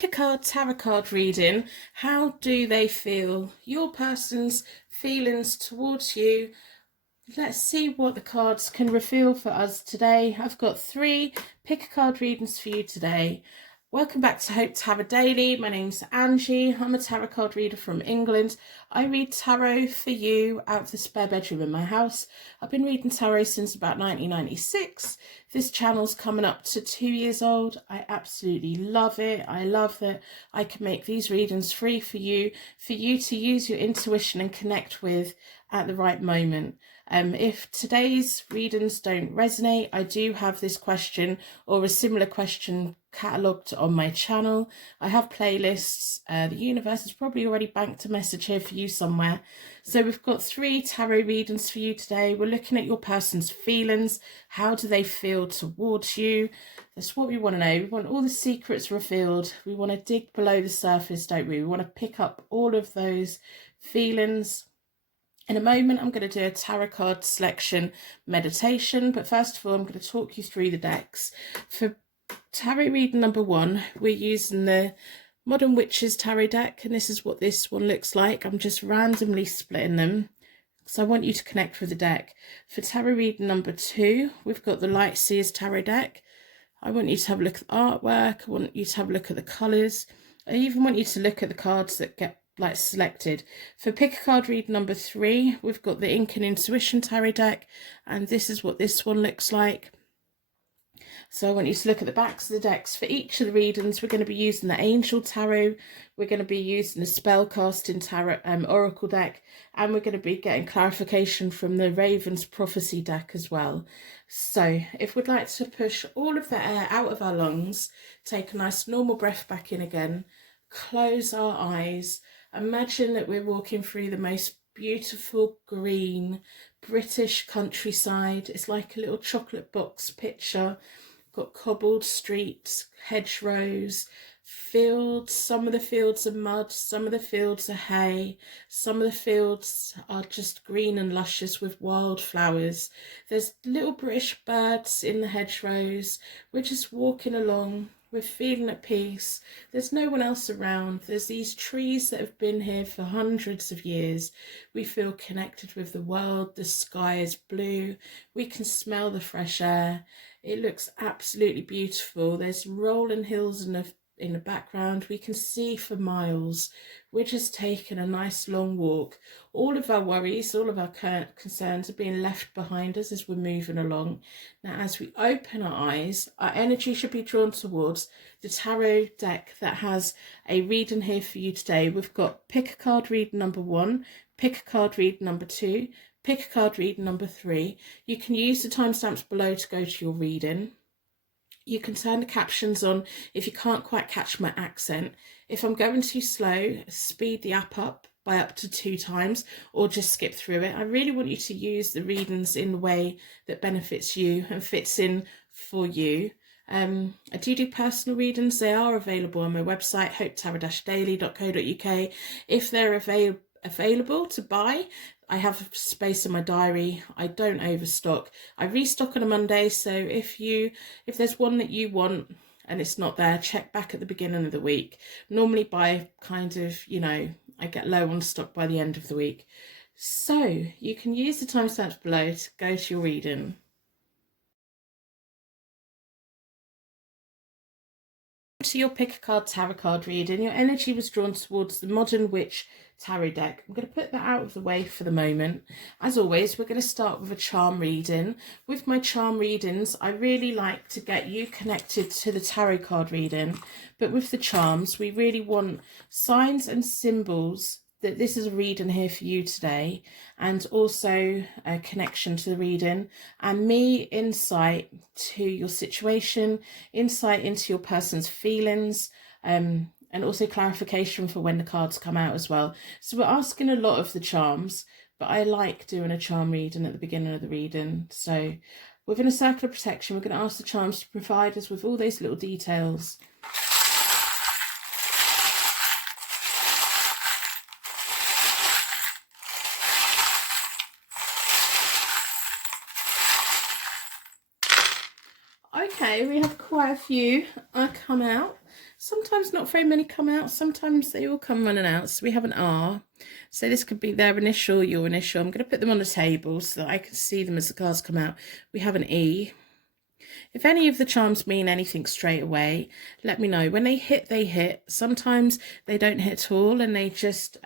A card tarot card reading. How do they feel? Your person's feelings towards you. Let's see what the cards can reveal for us today. I've got 3 pick a card readings for you today. Welcome back to Hope Tarot Daily. My name's Angie. I'm a tarot card reader from England. I read tarot for you out of the spare bedroom in my house. I've been reading tarot since about 1996. This channel's coming up to 2 years old. I absolutely love it. I love that I can make these readings free for you to use your intuition and connect with at the right moment. If today's readings don't resonate, I do have this question or a similar question catalogued on my channel. I have playlists. The universe has probably already banked a message here for you somewhere. So we've got 3 tarot readings for you today. We're looking at your person's feelings. How do they feel towards you? That's what we want to know. We want all the secrets revealed. We want to dig below the surface, don't we? We want to pick up all of those feelings. In a moment, I'm going to do a tarot card selection meditation, but first of all, I'm going to talk you through the decks. For tarot reading number 1, we're using the Modern Witches tarot deck, and this is what this one looks like. I'm just randomly splitting them, so I want you to connect with the deck. For tarot reading number 2, we've got the Light Seers tarot deck. I want you to have a look at the artwork. I want you to have a look at the colours. I even want you to look at the cards that get selected. For pick a card read number 3, we've got the Ink and Intuition tarot deck, and this is what this one looks like. So I want you to look at the backs of the decks. For each of the readings, we're going to be using the Angel Tarot, we're going to be using the Spellcasting Tarot Oracle deck, and we're going to be getting clarification from the Raven's Prophecy deck as well. So if we'd like to push all of the air out of our lungs, take a nice normal breath back in again, close our eyes. Imagine that we're walking through the most beautiful green British countryside. It's like a little chocolate box picture. Got cobbled streets, hedgerows, fields. Some of the fields are mud, some of the fields are hay, some of the fields are just green and luscious with wildflowers. There's little British birds in the hedgerows. We're just walking along. We're feeling at peace. There's no one else around. There's these trees that have been here for hundreds of years. We feel connected with the world. The sky is blue. We can smell the fresh air. It looks absolutely beautiful. There's rolling hills in the background. We can see for miles. We're just taking a nice long walk. All of our worries, all of our current concerns are being left behind us as we're moving along. Now, as we open our eyes, our energy should be drawn towards the tarot deck that has a reading here for you today. We've got pick a card read number 1, pick a card read number 2, pick a card read number 3. You can use the timestamps below to go to your reading. You can turn the captions on if you can't quite catch my accent. If I'm going too slow, speed the app up by up to 2 times, or just skip through it. I really want you to use the readings in the way that benefits you and fits in for you. I do personal readings. They are available on my website, hopetarot-daily.co.uk. If they're available to buy, I have space in my diary. I don't overstock. I restock on a Monday, so if there's one that you want and it's not there, check back at the beginning of the week. Normally by kind of, I get low on stock by the end of the week. So you can use the timestamps below to go to your reading. To your pick a card tarot card reading, your energy was drawn towards the Modern Witch tarot deck. I'm going to put that out of the way for the moment. As always, we're going to start with a charm reading. With my charm readings, I really like to get you connected to the tarot card reading, but with the charms, we really want signs and symbols that this is a reading here for you today, and also a connection to the reading, and me insight to your situation, insight into your person's feelings, and also clarification for when the cards come out as well. So we're asking a lot of the charms, but I like doing a charm reading at the beginning of the reading. So within a circle of protection, we're going to ask the charms to provide us with all those little details. Okay, we have quite a few come out. sometimes not very many come out, sometimes they all come running out. So we have an R, so this could be their initial, your initial. I'm going to put them on the table so that I can see them as the cards come out. We have an E. If any of the charms mean anything straight away, let me know. When they hit, they hit. Sometimes they don't hit at all, and they just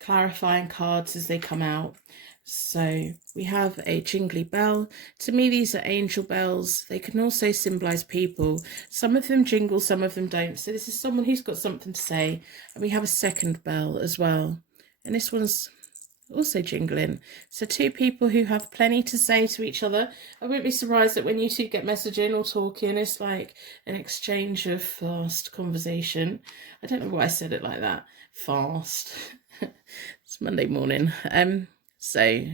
clarifying cards as they come out. So we have a jingly bell. To me, these are angel bells. They can also symbolize people. Some of them jingle, some of them don't. So this is someone who's got something to say. And we have a second bell as well. And this one's also jingling. So two people who have plenty to say to each other. I wouldn't be surprised that when you two get messaging or talking, it's like an exchange of fast conversation. I don't know why I said it like that. Fast. It's Monday morning. So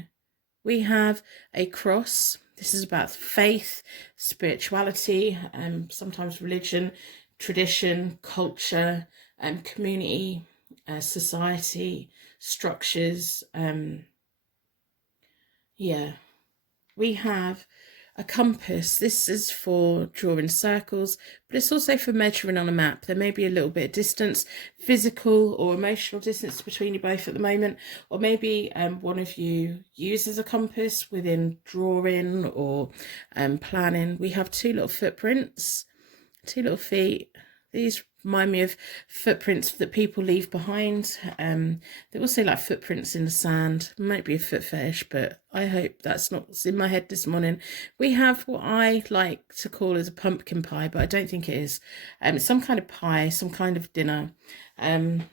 we have a cross. This is about faith, spirituality, sometimes religion, tradition, culture, community, society, structures. Yeah, we have a compass. This is for drawing circles, but it's also for measuring on a map. There may be a little bit of distance, physical or emotional distance between you both at the moment, or maybe one of you uses a compass within drawing or planning. We have two little footprints, two little feet. These remind me of footprints that people leave behind. They're also like footprints in the sand. It might be a foot fetish, but I hope that's not what's in my head this morning. We have what I like to call as a pumpkin pie, but I don't think it is. It's some kind of pie, some kind of dinner. I'm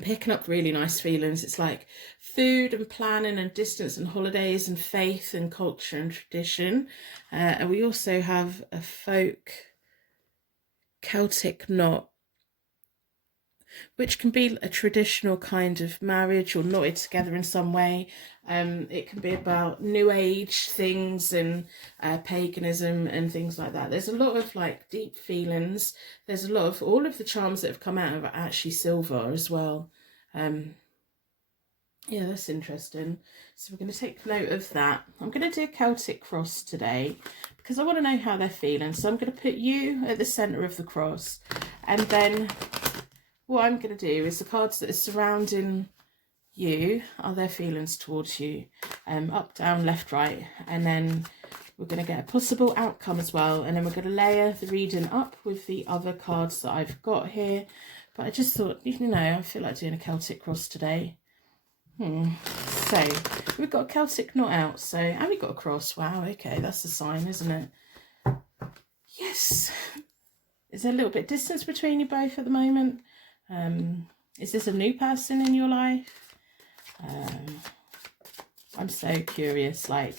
picking up really nice feelings. It's like food and planning and distance and holidays and faith and culture and tradition. And we also have a folk Celtic knot, which can be a traditional kind of marriage or knotted together in some way. It can be about new age things and paganism and things like that. There's a lot of like deep feelings. There's a lot of, all of the charms that have come out are actually silver as well. Yeah, that's interesting. So we're going to take note of that. I'm going to do a Celtic cross today because I want to know how they're feeling. So I'm going to put you at the centre of the cross. And then what I'm going to do is the cards that are surrounding you are their feelings towards you. Up, down, left, right. And then we're going to get a possible outcome as well. And then we're going to layer the reading up with the other cards that I've got here. But I just thought, you know, I feel like doing a Celtic cross today. So we've got a Celtic knot out, so, and we've got a cross. Wow, okay, that's a sign, isn't it? Yes. Is there a little bit of distance between you both at the moment? Is this a new person in your life? I'm so curious. Like,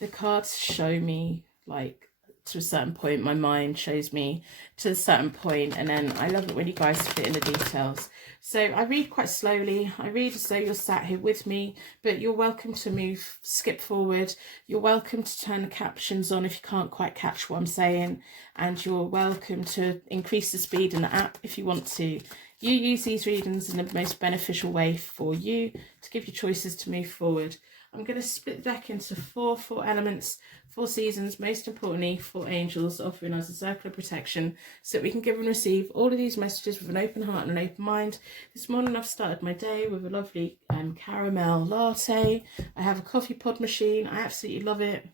the cards show me, like, to a certain point, my mind shows me to a certain point, and then I love it when you guys fit in the details. So I read quite slowly. I read as though you're sat here with me, but you're welcome to skip forward. You're welcome to turn the captions on if you can't quite catch what I'm saying, and you're welcome to increase the speed in the app if you want to. You use these readings in the most beneficial way for you to give you choices to move forward. I'm going to split the deck into four elements, 4 seasons, most importantly 4 angels, offering us a circle of protection so that we can give and receive all of these messages with an open heart and an open mind. This morning I've started my day with a lovely caramel latte. I have a coffee pod machine. I absolutely love it.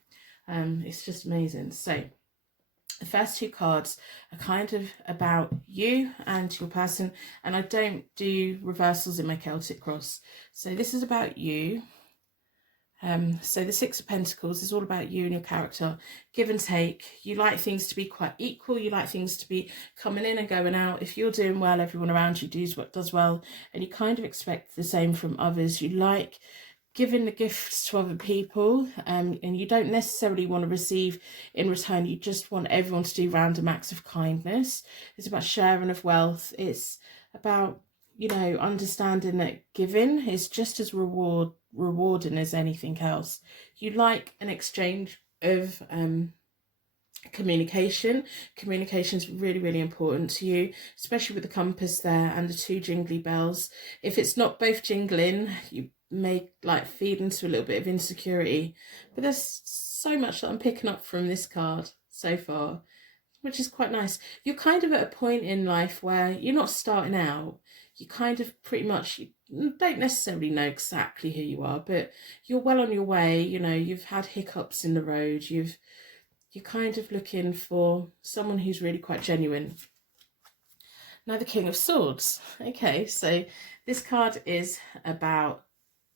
It's just amazing. So the first 2 cards are kind of about you and your person, and I don't do reversals in my Celtic cross. So this is about you. So the 6 of Pentacles is all about you and your character, give and take. You like things to be quite equal. You like things to be coming in and going out. If you're doing well, everyone around you does well, and you kind of expect the same from others. You like giving the gifts to other people, and you don't necessarily want to receive in return. You just want everyone to do random acts of kindness. It's about sharing of wealth. It's about, you know, understanding that giving is just as rewarding as anything else. You like an exchange of communication. Communication is really, really important to you, especially with the compass there and the 2 jingly bells. If it's not both jingling, you may like feed into a little bit of insecurity. But there's so much that I'm picking up from this card so far. which is quite nice. You're kind of at a point in life where you're not starting out. You kind of pretty much, you don't necessarily know exactly who you are, but you're well on your way. You know, you've had hiccups in the road. You're kind of looking for someone who's really quite genuine. Now, the King of Swords. Okay, so this card is about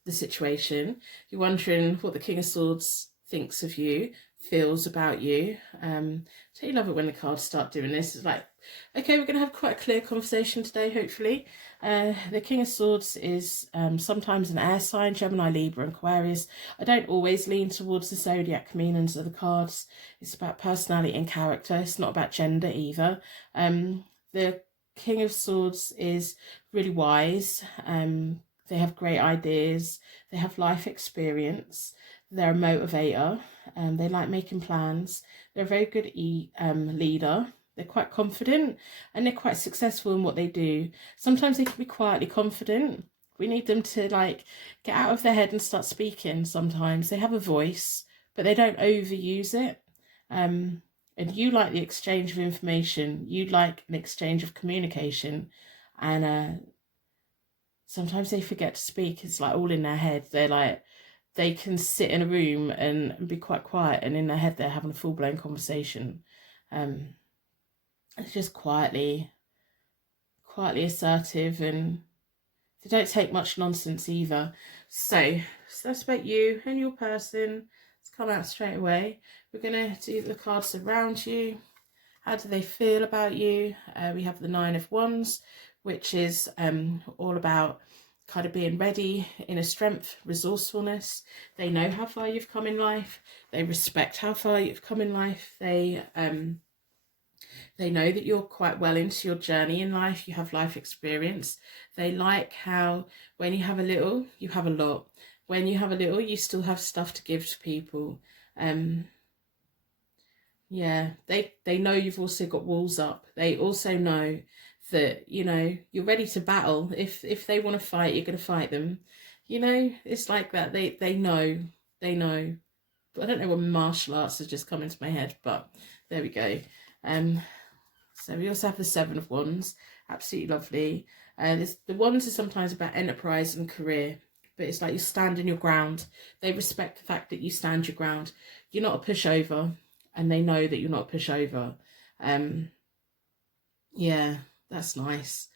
the situation. You're wondering what the King of Swords thinks of you, feels about you. So you love it when the cards start doing this. It's like, okay, we're going to have quite a clear conversation today, hopefully. The King of Swords is sometimes an air sign, Gemini, Libra and Aquarius. I don't always lean towards the zodiac meanings of the cards. It's about personality and character. It's not about gender either. The King of Swords is really wise. They have great ideas. They have life experience. They're a motivator. They like making plans. They're a very good leader. They're quite confident and they're quite successful in what they do. Sometimes they can be quietly confident. We need them to like get out of their head and start speaking sometimes. They have a voice, but they don't overuse it. And you like the exchange of information. You like an exchange of communication. And sometimes they forget to speak. It's like all in their head. They're like, they can sit in a room and be quite quiet, and in their head they're having a full-blown conversation. It's just quietly assertive, and they don't take much nonsense either. So that's about you and your person. Let's come out straight away. We're going to do the cards around you. How do they feel about you? We have the Nine of Wands, which is all about kind of being ready, inner strength, resourcefulness. They know how far you've come in life. They respect how far you've come in life. They know that you're quite well into your journey in life. You have life experience. They like how when you have a little, you have a lot. When you have a little, you still have stuff to give to people. Yeah, they know you've also got walls up. They also know that, you know, you're ready to battle. If they want to fight, you're going to fight them. You know, it's like that. They know. I don't know what martial arts has just come into my head, but there we go. So we also have the Seven of Wands. Absolutely lovely. The Wands are sometimes about enterprise and career, but it's like you stand in your ground. They respect the fact that you stand your ground. You're not a pushover, and they know that you're not a pushover. Yeah, that's nice.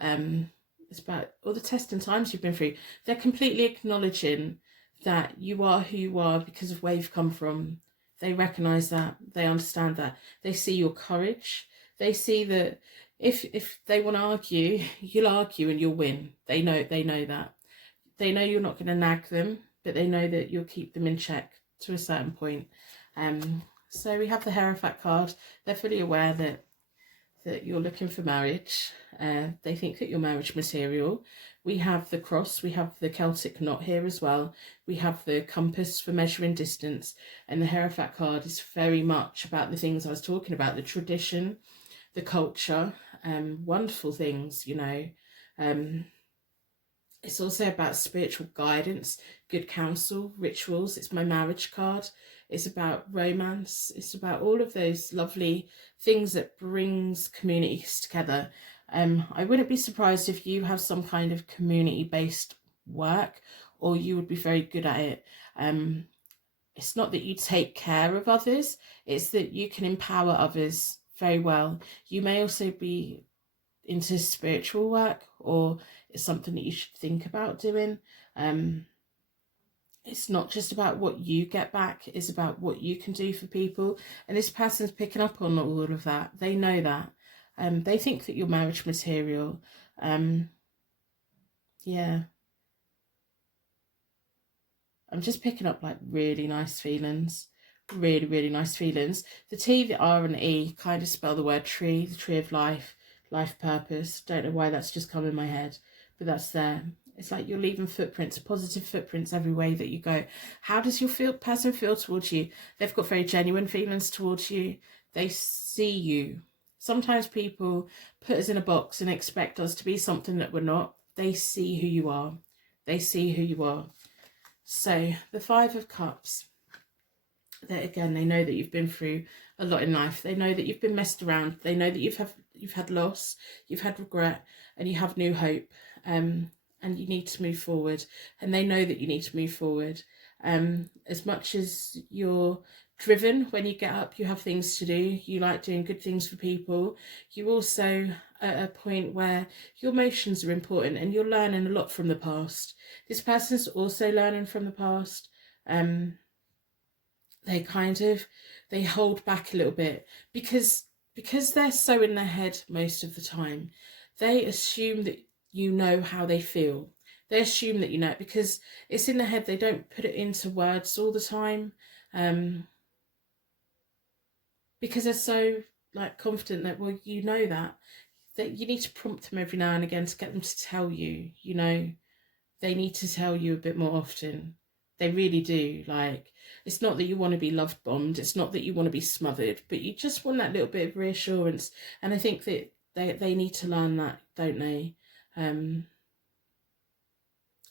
It's about all the testing times you've been through. They're completely acknowledging that you are who you are because of where you've come from. They recognise that. They understand that. They see your courage. They see that if they want to argue, you'll argue and you'll win. They know that. They know you're not going to nag them, but they know that you'll keep them in check to a certain point. So we have the Hierophant card. They're fully aware that you're looking for marriage. They think that you're marriage material. We have the cross. We have the Celtic knot here as well. We have the compass for measuring distance. And the Hierophant card is very much about the things I was talking about, the tradition, the culture, wonderful things, you know. It's also about spiritual guidance, good counsel, rituals. It's my marriage card. It's about romance. It's about all of those lovely things that brings communities together. I wouldn't be surprised if you have some kind of community-based work, or you would be very good at it. It's not that you take care of others, it's that you can empower others very well. You may also be into spiritual work, or it's something that you should think about doing. It's not just about what you get back, it's about what you can do for people. And this person's picking up on all of that. They know that. They think that you're marriage material. Yeah. I'm just picking up like really nice feelings. Really, really nice feelings. The T, the R and E kind of spell the word tree, the tree of life, life purpose. Don't know why that's just come in my head, but that's there. It's like you're leaving footprints, positive footprints every way that you go. How does your person feel towards you? They've got very genuine feelings towards you. They see you. Sometimes people put us in a box and expect us to be something that we're not. They see who you are. They see who you are. So the Five of Cups. that again, they know that you've been through a lot in life. They know that you've been messed around. They know that you've had loss, you've had regret, and you have new hope. And you need to move forward. And they know that you need to move forward. As much as you're driven when you get up, you have things to do, you like doing good things for people, you also at a point where your emotions are important and you're learning a lot from the past. This person's also learning from the past. They hold back a little bit because they're so in their head most of the time. They assume that you know how they feel. They assume that you know it because it's in their head. They don't put it into words all the time, because they're so like confident that, well, you know that you need to prompt them every now and again to get them to tell you. You know, they need to tell you a bit more often. They really do. Like, it's not that you want to be love bombed. It's not that you want to be smothered, but you just want that little bit of reassurance. And I think that they need to learn that, don't they? I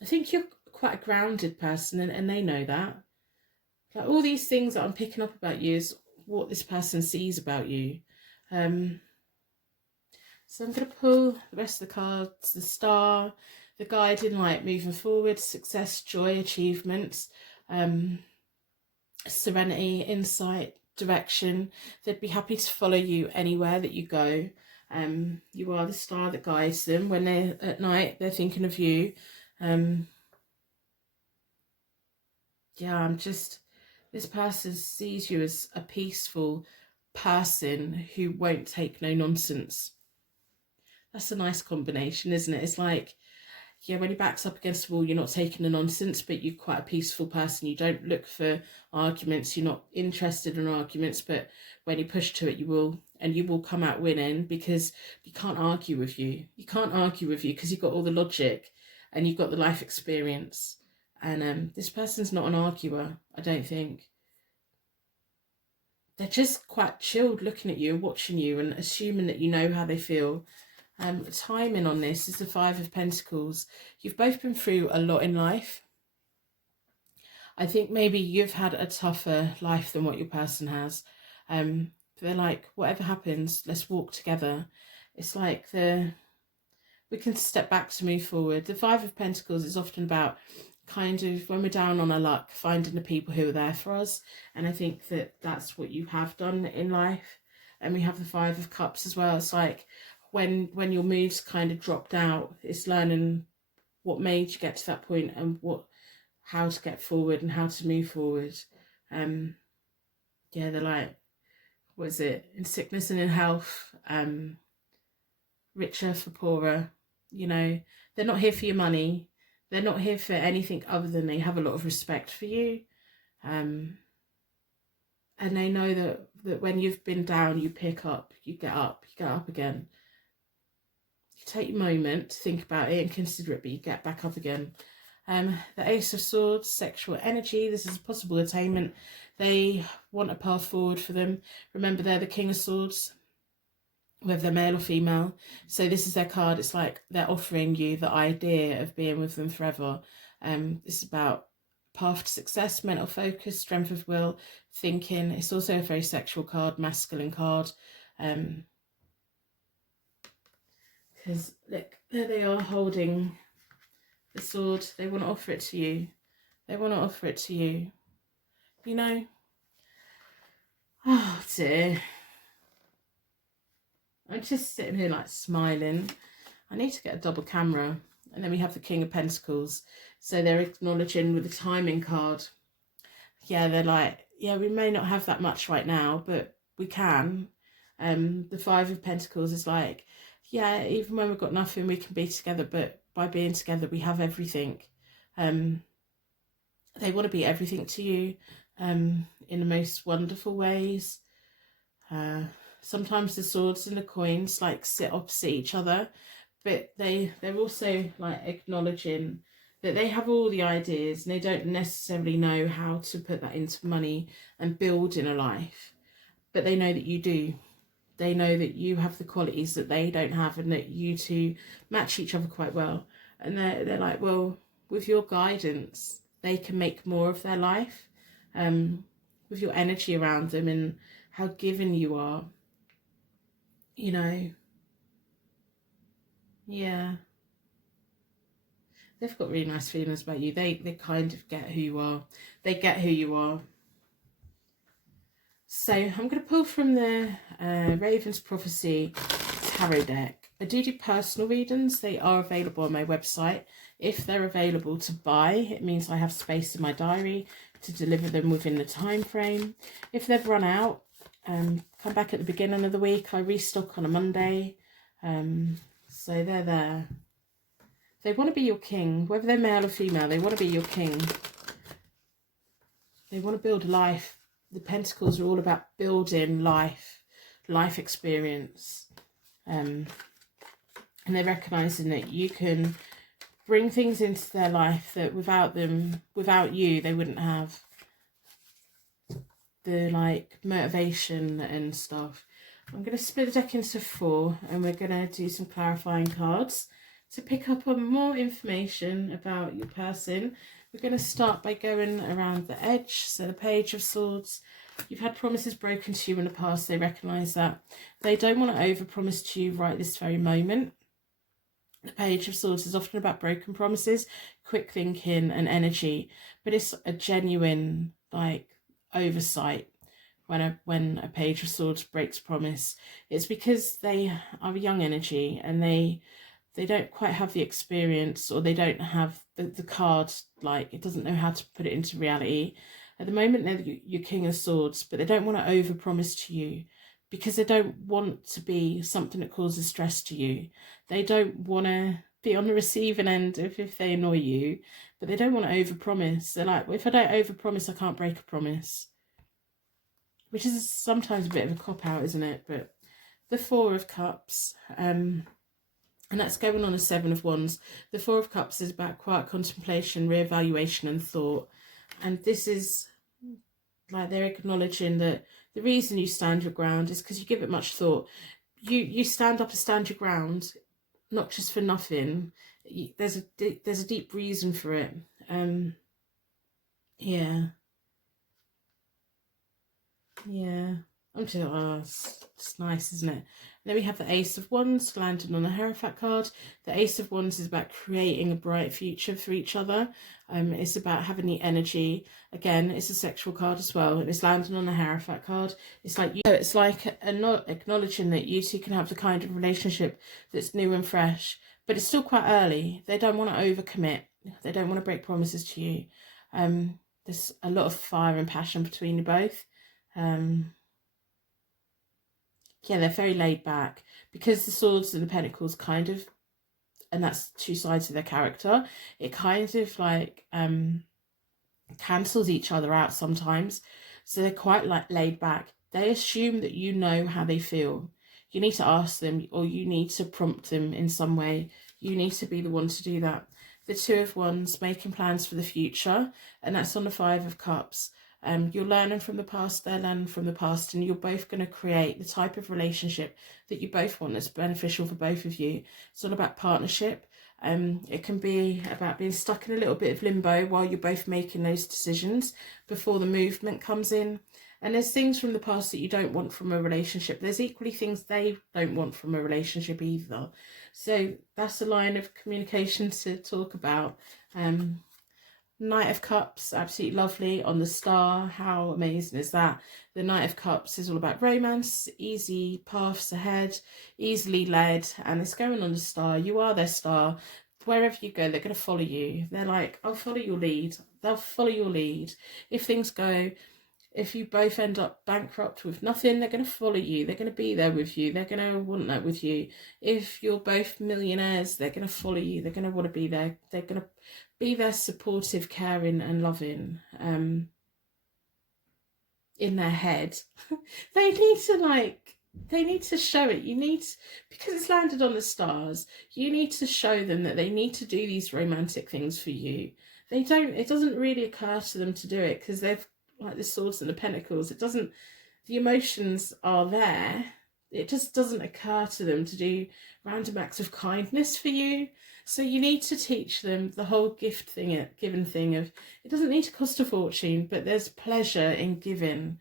think you're quite a grounded person, and they know that. Like, all these things that I'm picking up about you is what this person sees about you. So I'm going to pull the rest of the cards. The Star, the guiding light, moving forward, success, joy, achievements, serenity, insight, direction. They'd be happy to follow you anywhere that you go. You are the star that guides them. When they're at night, they're thinking of you. This person sees you as a peaceful person who won't take no nonsense. That's a nice combination, isn't it? It's like, yeah, when your back's up against the wall, you're not taking the nonsense, but you're quite a peaceful person. You don't look for arguments. You're not interested in arguments, but when you push to it, you will, and you will come out winning because you can't argue with you. You can't argue with you because you've got all the logic and you've got the life experience. And this person's not an arguer, I don't think. They're just quite chilled looking at you and watching you and assuming that you know how they feel. Timing on this is the Five of Pentacles. You've both been through a lot in life. I think maybe you've had a tougher life than what your person has. They're like, whatever happens, let's walk together. It's like we can step back to move forward. The Five of Pentacles is often about kind of when we're down on our luck, finding the people who are there for us. And I think that that's what you have done in life. And we have the Five of Cups as well. It's like when your moods kind of dropped out, it's learning what made you get to that point and how to get forward and how to move forward. They're like, what is it? In sickness and in health, richer for poorer. You know, they're not here for your money. They're not here for anything other than they have a lot of respect for you. And they know that when you've been down, you pick up, you get up again. You take your moment to think about it and consider it, but you get back up again. The Ace of Swords, sexual energy. This is a possible attainment. They want a path forward for them. Remember, they're the King of Swords, whether they're male or female. So this is their card. It's like they're offering you the idea of being with them forever. This is about path to success, mental focus, strength of will, thinking. It's also a very sexual card, masculine card. Because look, there they are holding the sword. They want to offer it to you. They want to offer it to you. You know? Oh dear. I'm just sitting here like smiling. I need to get a double camera. And then we have the King of Pentacles. So they're acknowledging with the timing card. Yeah, they're like, yeah, we may not have that much right now, but we can. The Five of Pentacles is like, yeah, even when we've got nothing, we can be together. But by being together, we have everything. They want to be everything to you in the most wonderful ways. Sometimes the swords and the coins like sit opposite each other, but they're also like acknowledging that they have all the ideas and they don't necessarily know how to put that into money and build in a life, but they know that you do. They know that you have the qualities that they don't have and that you two match each other quite well. And they're like, well, with your guidance, they can make more of their life. with your energy around them and how given you are, you know. Yeah, they've got really nice feelings about you. They kind of get who you are. They get who you are. So I'm going to pull from the Raven's Prophecy tarot deck. I do personal readings. They are available on my website. If they're available to buy, it means I have space in my diary to deliver them within the time frame. If they've run out, come back at the beginning of the week. I restock on a Monday. So they're there. They want to be your king. Whether they're male or female, they want to be your king. They want to build a life. The Pentacles are all about building life experience. And they're recognising that you can bring things into their life that without you, they wouldn't have. The like motivation and stuff. I'm going to split the deck into 4 and we're going to do some clarifying cards to pick up on more information about your person. We're going to start by going around the edge. So the Page of Swords. You've had promises broken to you in the past. They recognise that. They don't want to overpromise to you right this very moment. The Page of Swords is often about broken promises, quick thinking and energy. But it's a genuine like oversight when a Page of Swords breaks promise. It's because they are young energy and they don't quite have the experience, or they don't have the card, like it doesn't know how to put it into reality. At the moment they're your King of Swords, but they don't want to overpromise to you because they don't want to be something that causes stress to you. They don't want to be on the receiving end if they annoy you, but they don't want to overpromise. They're like, well, if I don't overpromise, I can't break a promise. Which is sometimes a bit of a cop-out, isn't it? But the Four of Cups, and that's going on a 7 of Wands. The Four of Cups is about quiet contemplation, reevaluation and thought. And this is like they're acknowledging that the reason you stand your ground is because you give it much thought. You stand up and stand your ground, not just for nothing. There's a deep reason for it. Yeah. I'm just, it's nice, isn't it? Then we have the Ace of Wands landing on the Hierophant card. The Ace of Wands is about creating a bright future for each other. It's about having the energy. Again, it's a sexual card as well, and it's landing on the Hierophant card. It's like acknowledging that you two can have the kind of relationship that's new and fresh, but it's still quite early. They don't want to overcommit. They don't want to break promises to you. There's a lot of fire and passion between you both. Yeah, they're very laid back because the Swords and the Pentacles kind of, and that's 2 sides of their character, it kind of like cancels each other out sometimes. So they're quite like laid back. They assume that you know how they feel. You need to ask them, or you need to prompt them in some way. You need to be the one to do that. The Two of Wands, making plans for the future, and that's on the 5 of Cups. You're learning from the past, they're learning from the past, and you're both going to create the type of relationship that you both want that's beneficial for both of you. It's all about partnership. It can be about being stuck in a little bit of limbo while you're both making those decisions before the movement comes in. And there's things from the past that you don't want from a relationship. There's equally things they don't want from a relationship either. So that's a line of communication to talk about. Knight of Cups, absolutely lovely on the star. How amazing is that? The Knight of Cups is all about romance, easy paths ahead, easily led, and it's going on the star. You are their star. Wherever you go, they're going to follow you. They're like, I'll follow your lead. They'll follow your lead. If you both end up bankrupt with nothing, they're going to follow you. They're going to be there with you. They're going to want that with you. If you're both millionaires, they're going to follow you. They're going to want to be there. They're going to be there, supportive, caring and loving. In their head. They need to show it. Because it's landed on the stars, you need to show them that they need to do these romantic things for you. It doesn't really occur to them to do it because they've like the Swords and the Pentacles. The emotions are there, it just doesn't occur to them to do random acts of kindness for you. So you need to teach them the whole giving thing of, it doesn't need to cost a fortune, but there's pleasure in giving.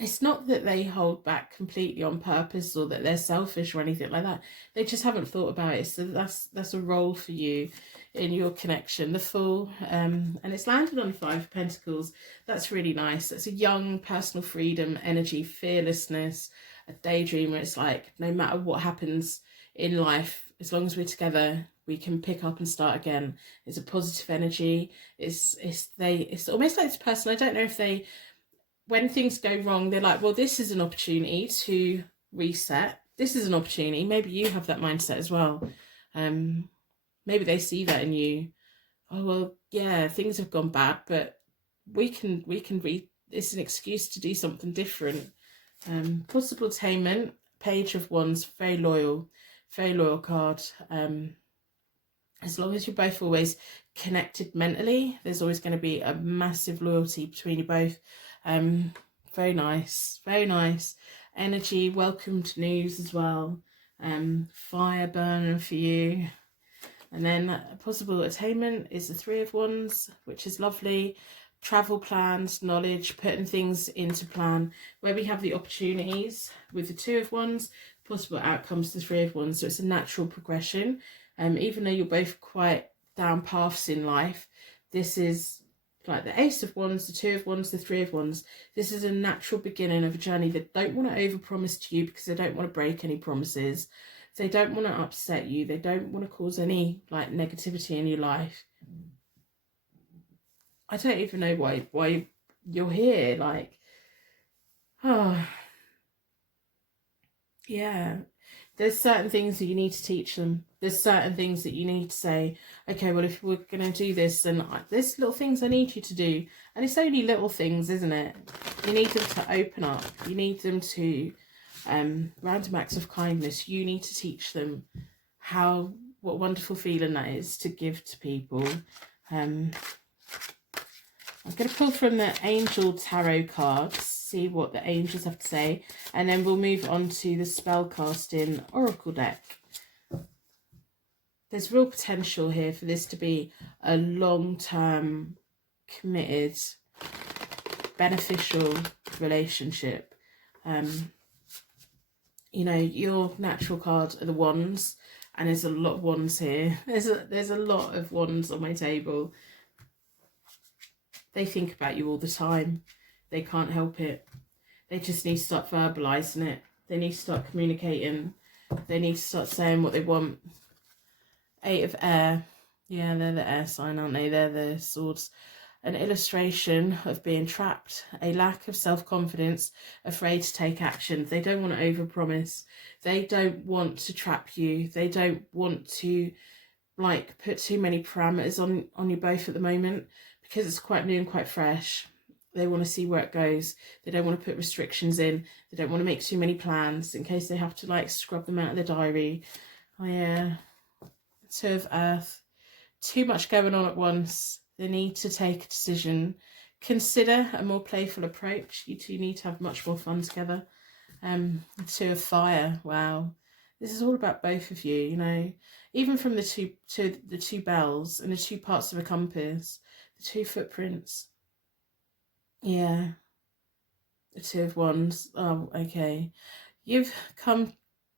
It's not that they hold back completely on purpose or that they're selfish or anything like that. They just haven't thought about it. So that's a role for you in your connection. The Fool, and it's landed on 5 of Pentacles. That's really nice. It's a young personal freedom, energy, fearlessness, a daydreamer. It's like, no matter what happens in life, as long as we're together, we can pick up and start again. It's a positive energy. It's almost like this person, I don't know if they, when things go wrong, they're like, well, this is an opportunity to reset. This is an opportunity. Maybe you have that mindset as well. Maybe they see that in you. Oh, well, yeah, things have gone bad, but we can it's an excuse to do something different. Possible attainment, Page of Wands, very loyal card. As long as you're both always connected mentally, there's always going to be a massive loyalty between you both. Very nice energy. Welcomed news as well. Fire burning for you. And then a possible attainment is the 3 of Wands, which is lovely. Travel plans, knowledge, putting things into plan. Where we have the opportunities with the 2 of Wands, possible outcomes, the 3 of Wands. So it's a natural progression. Even though you're both quite down paths in life, this is like the Ace of Wands, the 2 of Wands, the 3 of Wands. This is a natural beginning of a journey. They don't want to overpromise to you because they don't want to break any promises. They don't want to upset you. They don't want to cause any like negativity in your life. I don't even know why you're here. Like, oh, yeah. There's certain things that you need to teach them. There's certain things that you need to say, okay, well, if we're going to do this, then there's little things I need you to do. And it's only little things, isn't it? You need them to open up. You need them to, random acts of kindness. You need to teach them what wonderful feeling that is to give to people. I'm going to pull from the Angel Tarot cards, see what the angels have to say, and then we'll move on to the spellcasting Oracle deck. There's real potential here for this to be a long-term, committed, beneficial relationship. You know, your natural card are the Wands, and there's a lot of Wands here. There's a lot of Wands on my table. They think about you all the time. They can't help it. They just need to start verbalizing it. They need to start communicating. They need to start saying what they want. 8 of Air. Yeah, they're the air sign, aren't they? They're the swords. An illustration of being trapped. A lack of self-confidence. Afraid to take action. They don't want to overpromise. They don't want to trap you. They don't want to like put too many parameters on you both at the moment, because it's quite new and quite fresh. They want to see where it goes. They don't want to put restrictions in. They don't want to make too many plans in case they have to like scrub them out of their diary. Oh yeah. 2 of Earth. Too much going on at once. They need to take a decision. Consider a more playful approach. You two need to have much more fun together. 2 of Fire. Wow. This is all about both of you, you know. Even from the two bells and the 2 parts of a compass, the 2 footprints. Yeah. The 2 of Wands. Oh, okay. You've come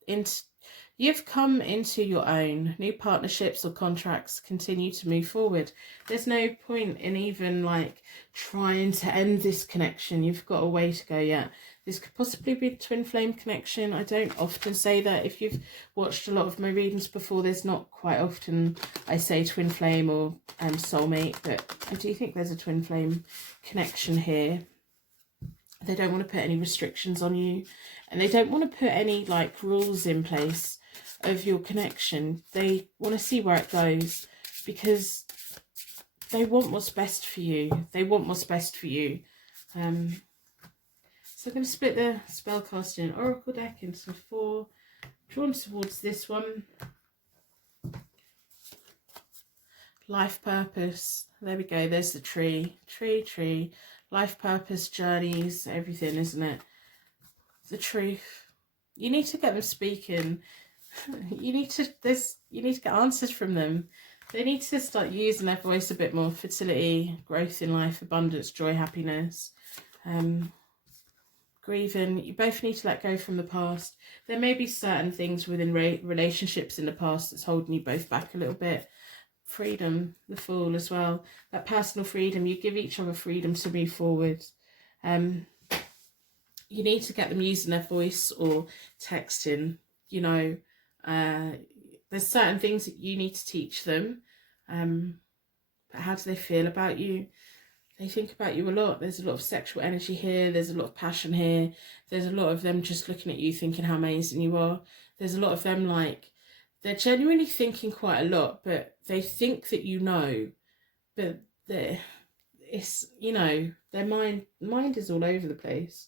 into your own. New partnerships or contracts continue to move forward. There's no point in even like trying to end this connection. You've got a way to go yet. This could possibly be a twin flame connection. I don't often say that. If you've watched a lot of my readings before, there's not quite often I say twin flame or soulmate, but I do think there's a twin flame connection here. They don't want to put any restrictions on you, and they don't want to put any like rules in place of your connection. They want to see where it goes because they want what's best for you. They want what's best for you. So I'm going to split the spellcasting Oracle deck into 4, drawn towards this one. Life purpose. There we go. There's the tree. Tree. Life purpose, journeys, everything, isn't it? the truth. You need to get them speaking. You need to get answers from them. They need to start using their voice a bit more. Fertility, growth in life, abundance, joy, happiness. Grieving, you both need to let go from the past. There may be certain things within relationships in the past that's holding you both back a little bit. Freedom, the Fool as well. That personal freedom, you give each other freedom to move forward. You need to get them using their voice or texting. You know, there's certain things that you need to teach them. But how do they feel about you? They think about you a lot. There's a lot of sexual energy here. There's a lot of passion here. There's a lot of them just looking at you thinking how amazing you are. There's a lot of them like, they're genuinely thinking quite a lot, but they think that you know, but it's, you know, their mind is all over the place.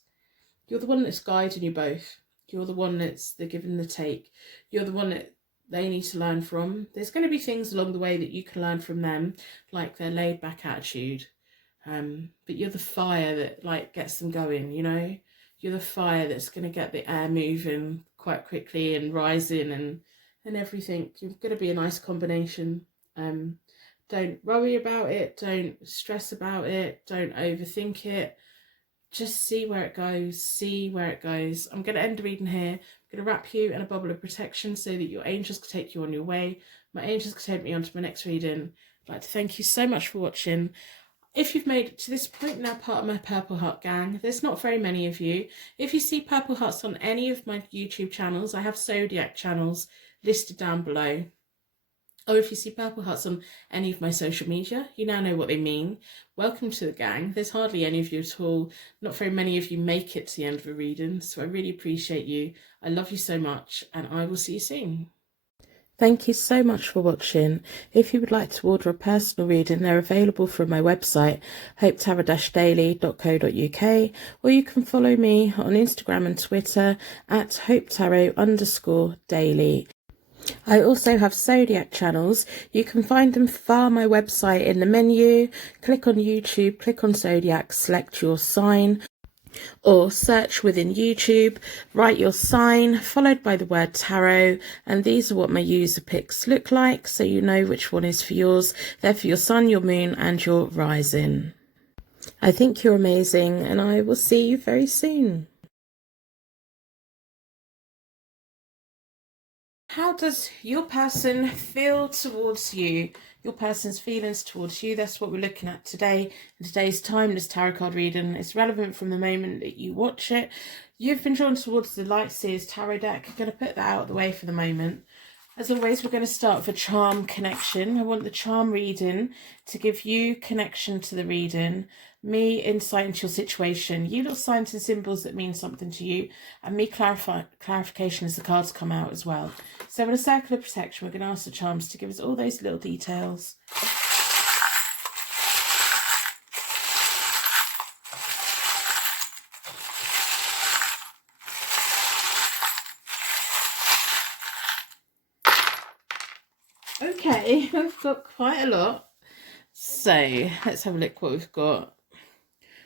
You're the one that's guiding you both. You're the one that's the give and the take. You're the one that they need to learn from. There's going to be things along the way that you can learn from them, like their laid back attitude. But you're the fire that like gets them going, you know. You're the fire that's going to get the air moving quite quickly and rising and everything. You're going to be a nice combination. Don't worry about it. Don't stress about it. Don't overthink it. Just see where it goes. See where it goes. I'm going to end the reading here. I'm going to wrap you in a bubble of protection so that your angels can take you on your way. My angels can take me on to my next reading. I'd like to thank you so much for watching. If you've made it to this point, now part of my Purple Heart gang, there's not very many of you. If you see Purple Hearts on any of my YouTube channels, I have Zodiac channels listed down below. Or if you see Purple Hearts on any of my social media, you now know what they mean. Welcome to the gang. There's hardly any of you at all. Not very many of you make it to the end of a reading, so I really appreciate you. I love you so much, and I will see you soon. Thank you so much for watching. If you would like to order a personal reading, they're available from my website, hopetarot-daily.co.uk, or you can follow me on Instagram and Twitter at hopetarot_daily. I also have Zodiac channels. You can find them via my website in the menu. Click on YouTube, click on Zodiac, select your sign, or search within YouTube, write your sign, followed by the word tarot, and these are what my user picks look like, so you know which one is for yours. They're for your sun, your moon, and your rising. I think you're amazing, and I will see you very soon. How does your person feel towards you? Your person's feelings towards you. That's what we're looking at today. In today's timeless tarot card reading, it's relevant from the moment that you watch it. You've been drawn towards the Light Seers Tarot deck. I'm going to put that out of the way for the moment. As always, we're going to start with a charm connection. I want the charm reading to give you connection to the reading, me insight into your situation, you little signs and symbols that mean something to you, and me clarification as the cards come out as well. So in a circle of protection, we're going to ask the charms to give us all those little details. Okay, I've got quite a lot. So let's have a look what we've got.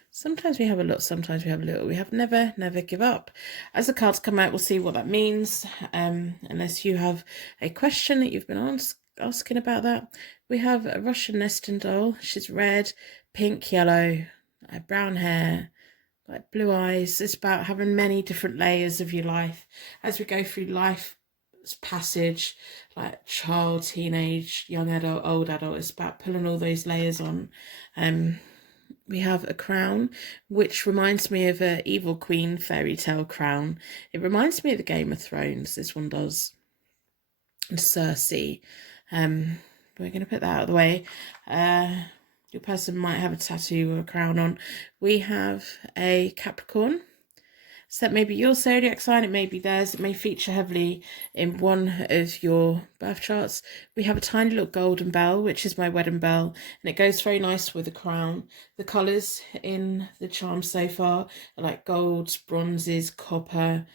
Sometimes we have a lot, sometimes we have a little. We have never, never give up. As the cards come out, we'll see what that means. Unless you have a question that you've been asking about that. We have a Russian nesting doll. She's red, pink, yellow, brown hair, like blue eyes. It's about having many different layers of your life as we go through life passage, like child, teenage, young adult, old adult. It's about pulling all those layers on. We have a crown, which reminds me of an evil queen fairy tale crown. It reminds me of the Game of Thrones, this one does. And Cersei. We're going to put that out of the way. Your person might have a tattoo or a crown on. We have a Capricorn. So that may be your zodiac sign, it may be theirs, it may feature heavily in one of your birth charts. We have a tiny little golden bell, which is my wedding bell, and it goes very nice with the crown. The colours in the charm so far are like golds, bronzes, copper,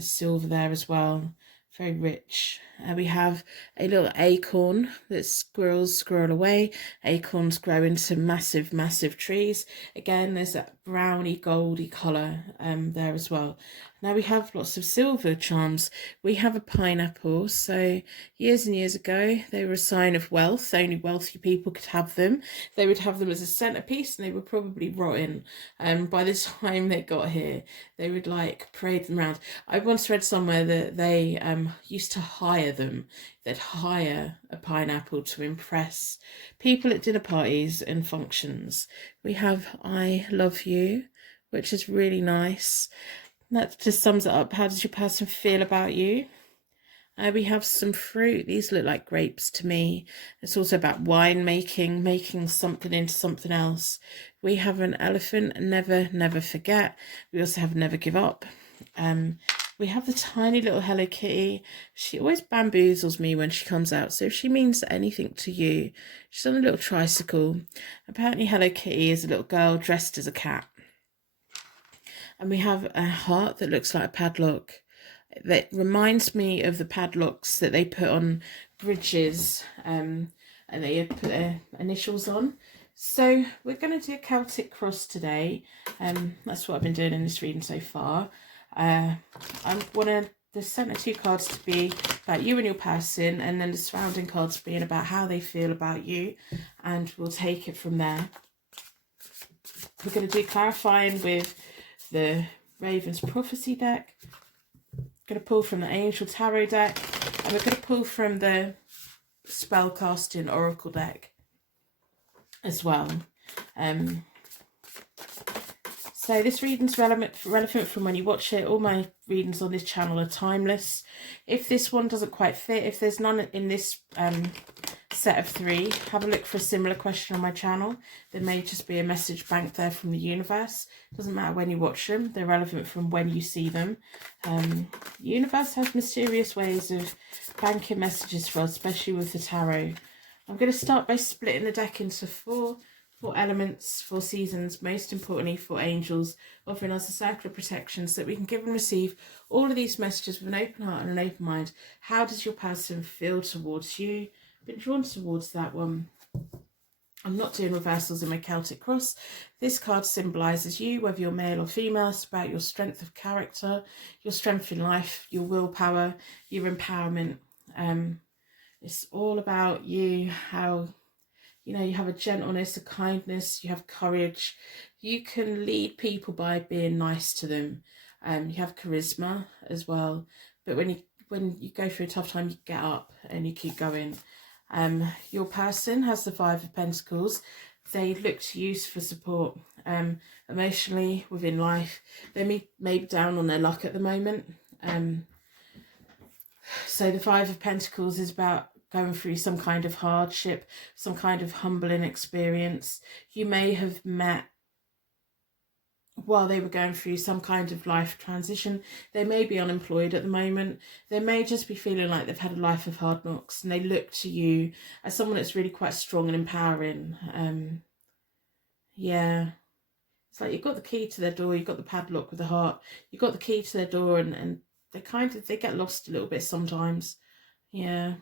silver there as well. Very rich. We have a little acorn that squirrels squirrel away. Acorns grow into massive, massive trees. Again, there's that browny, goldy colour there as well. And Now we have lots of silver charms. We have a pineapple. So years and years ago, they were a sign of wealth. Only wealthy people could have them. They would have them as a centerpiece, and they were probably rotten. By the time they got here, they would like parade them around. I once read somewhere that they used to hire them. They'd hire a pineapple to impress people at dinner parties and functions. We have I Love You, which is really nice. That just sums it up. How does your person feel about you? We have some fruit. These look like grapes to me. It's also about wine making, making something into something else. We have an elephant, never, never forget. We also have never give up. We have the tiny little Hello Kitty. She always bamboozles me when she comes out. So if she means anything to you, she's on a little tricycle. Apparently Hello Kitty is a little girl dressed as a cat. And we have a heart that looks like a padlock. That reminds me of the padlocks that they put on bridges, and they put their initials on. So we're going to do a Celtic cross today. That's what I've been doing in this reading so far. I want the centre two cards to be about you and your person, and then the surrounding cards being about how they feel about you, and we'll take it from there. We're going to do clarifying with the Raven's Prophecy deck. Going to pull from the Angel Tarot deck, and we're going to pull from the Spellcasting Oracle deck as well. So this reading's relevant from when you watch it. All my readings on this channel are timeless. If this one doesn't quite fit, if there's none in this set of 3, have a look for a similar question on my channel. There may just be a message banked there from the universe. Doesn't matter when you watch them, they're relevant from when you see them. The universe has mysterious ways of banking messages for us, especially with the tarot. I'm going to start by splitting the deck into 4 elements, 4 seasons, most importantly 4 angels, offering us a circle of protection so that we can give and receive all of these messages with an open heart and an open mind. How does your person feel towards you? Been drawn towards that one. I'm not doing reversals in my Celtic cross. This card symbolises you, whether you're male or female. It's about your strength of character, your strength in life, your willpower, your empowerment. It's all about you, how, you know, you have a gentleness, a kindness, you have courage. You can lead people by being nice to them. You have charisma as well. But when you go through a tough time, you get up and you keep going. Your person has the 5 of Pentacles. They look to you for support emotionally within life. They may be down on their luck at the moment. So the 5 of Pentacles is about going through some kind of hardship, some kind of humbling experience. You may have met while they were going through some kind of life transition. They may be unemployed at the moment. They may just be feeling like they've had a life of hard knocks, and they look to you as someone that's really quite strong and empowering. Yeah, it's like you've got the key to their door, you've got the padlock with the heart, you've got the key to their door, and they get lost a little bit sometimes. Yeah.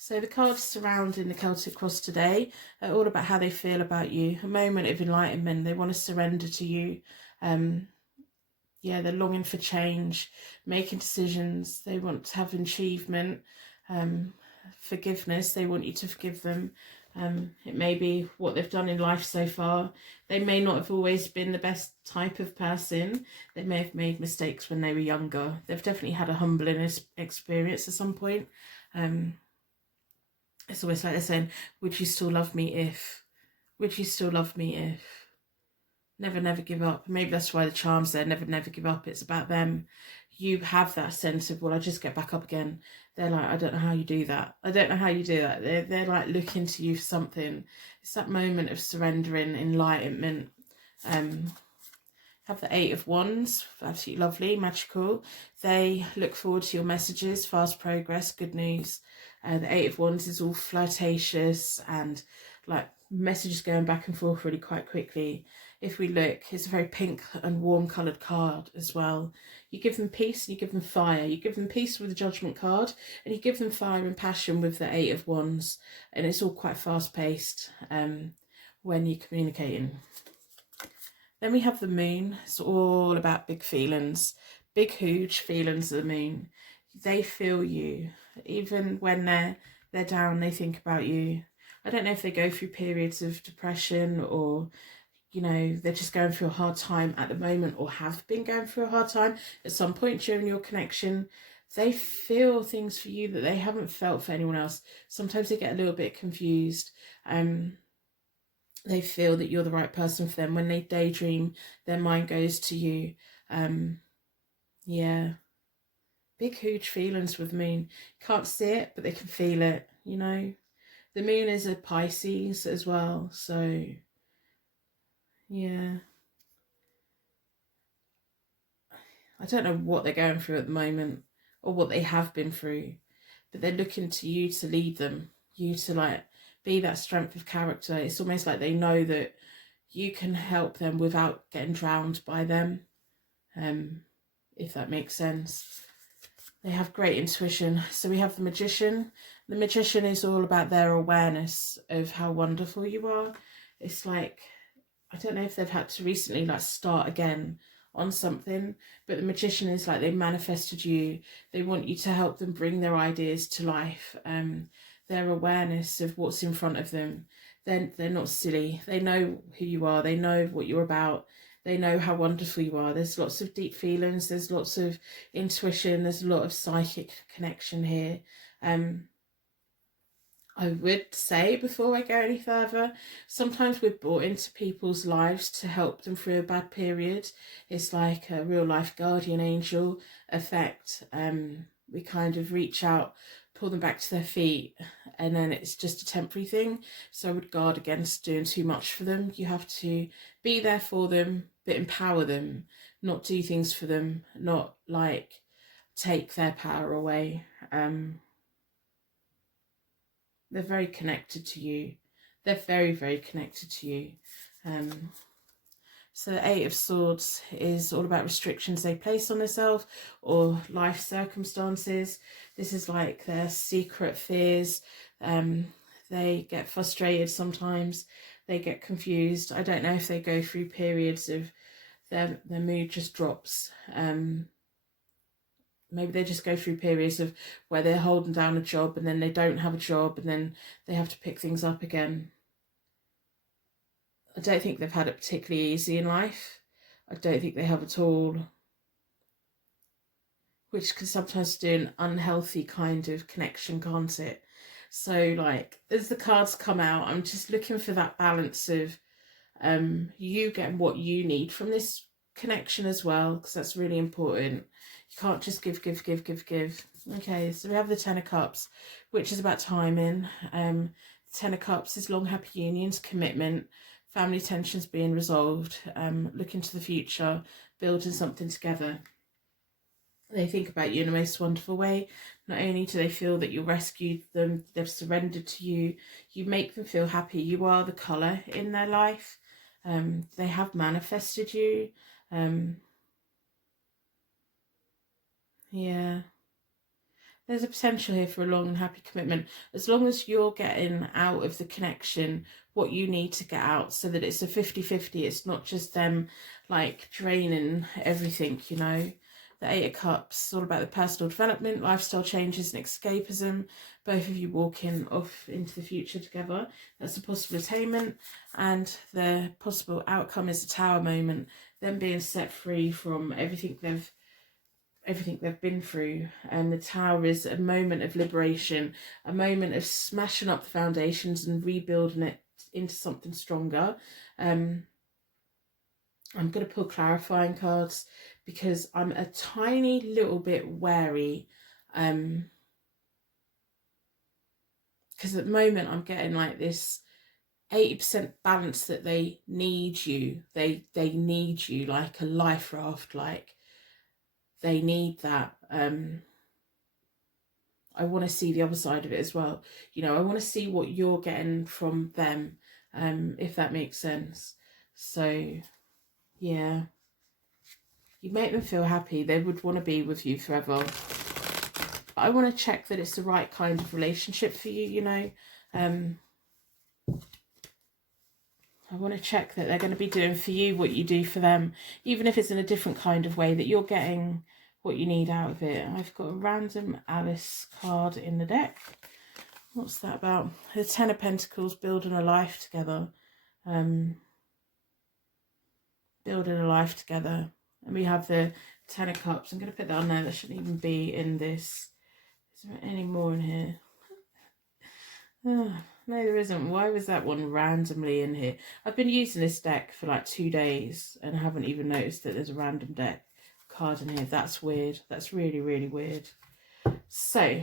So the cards surrounding the Celtic cross today are all about how they feel about you. A moment of enlightenment. They want to surrender to you. Yeah, they're longing for change, making decisions. They want to have achievement, forgiveness. They want you to forgive them. It may be what they've done in life so far. They may not have always been the best type of person. They may have made mistakes when they were younger. They've definitely had a humbling experience at some point. It's always like they're saying, would you still love me if? Would you still love me if? Never, never give up. Maybe that's why the charm's there. Never, never give up. It's about them. You have that sense of, well, I just get back up again. They're like, I don't know how you do that. I don't know how you do that. They're like looking to you for something. It's that moment of surrendering, enlightenment. Have the 8 of Wands. Absolutely lovely, magical. They look forward to your messages, fast progress, good news. The 8 of Wands is all flirtatious and like messages going back and forth really quite quickly. If we look, it's a very pink and warm coloured card as well. You give them peace and you give them fire. You give them peace with the Judgment card, and you give them fire and passion with the 8 of Wands. And it's all quite fast paced when you're communicating. Then we have the Moon. It's all about big feelings, Big, huge feelings of the moon. They feel you. Even when they're down, they think about you. I don't know if they go through periods of depression, or you know, they're just going through a hard time at the moment, or have been going through a hard time at some point during your connection. They feel things for you that they haven't felt for anyone else. Sometimes they get a little bit confused. They feel that you're the right person for them. When they daydream, their mind goes to you. Yeah. Big, huge feelings with the moon. Can't see it, but they can feel it, you know. The moon is a Pisces as well, so yeah. I don't know what they're going through at the moment, or what they have been through, but they're looking to you to lead them, you to like be that strength of character. It's almost like they know that you can help them without getting drowned by them, if that makes sense. They have great intuition. So we have the Magician. The Magician is all about their awareness of how wonderful you are. It's like, I don't know if they've had to recently like start again on something, but the Magician is like they manifested you. They want you to help them bring their ideas to life. Their awareness of what's in front of them. They're not silly. They know who you are. They know what you're about. They know how wonderful you are. There's lots of deep feelings. There's lots of intuition. There's a lot of psychic connection here. I would say, before I go any further, sometimes we're brought into people's lives to help them through a bad period. It's like a real life guardian angel effect. We kind of reach out, pull them back to their feet, and then it's just a temporary thing. So I would guard against doing too much for them. You have to be there for them, but empower them, not do things for them, not like take their power away. They're very connected to you. They're very, very connected to you. So the Eight of Swords is all about restrictions they place on themselves or life circumstances. This is like their secret fears. They get frustrated sometimes. They get confused. I don't know if they go through periods of their mood just drops. Maybe they just go through periods of where they're holding down a job and then they don't have a job and then they have to pick things up again. I don't think they've had it particularly easy in life. I don't think they have at all. Which can sometimes do an unhealthy kind of connection, can't it? So like, as the cards come out, I'm just looking for that balance of you getting what you need from this connection as well, because that's really important. You can't just give. Okay, so we have the Ten of Cups, which is about timing. The Ten of Cups is long, happy unions, commitment, family tensions being resolved, looking to the future, building something together. They think about you in a most wonderful way. Not only do they feel that you rescued them, they've surrendered to you, you make them feel happy. You are the colour in their life. They have manifested you. Yeah. There's a potential here for a long and happy commitment. As long as you're getting out of the connection what you need to get out, so that it's a 50-50. It's not just them like draining everything, you know. The Eight of Cups is all about the personal development, lifestyle changes and escapism. Both of you walking off into the future together. That's a possible attainment. And the possible outcome is a Tower moment. Them being set free from everything they've been through. And the Tower is a moment of liberation, a moment of smashing up the foundations and rebuilding it into something stronger. I'm going to pull clarifying cards because I'm a tiny little bit wary. Because at the moment I'm getting like this 80% balance that they need you. They need you like a life raft. Like they need that. I want to see the other side of it as well. You know, I want to see what you're getting from them, if that makes sense. So, yeah. You make them feel happy. They would want to be with you forever. But I want to check that it's the right kind of relationship for you, you know. I want to check that they're going to be doing for you what you do for them, even if it's in a different kind of way, that you're getting what you need out of it. I've got a random Alice card in the deck. What's that about? The Ten of Pentacles, building a life together. Building a life together. And we have the Ten of Cups. I'm going to put that on there. That shouldn't even be in this. Is there any more in here? Oh, no, there isn't. Why was that one randomly in here? I've been using this deck for like 2 days and I haven't even noticed that there's a random deck card in here. That's weird. That's really, really weird. So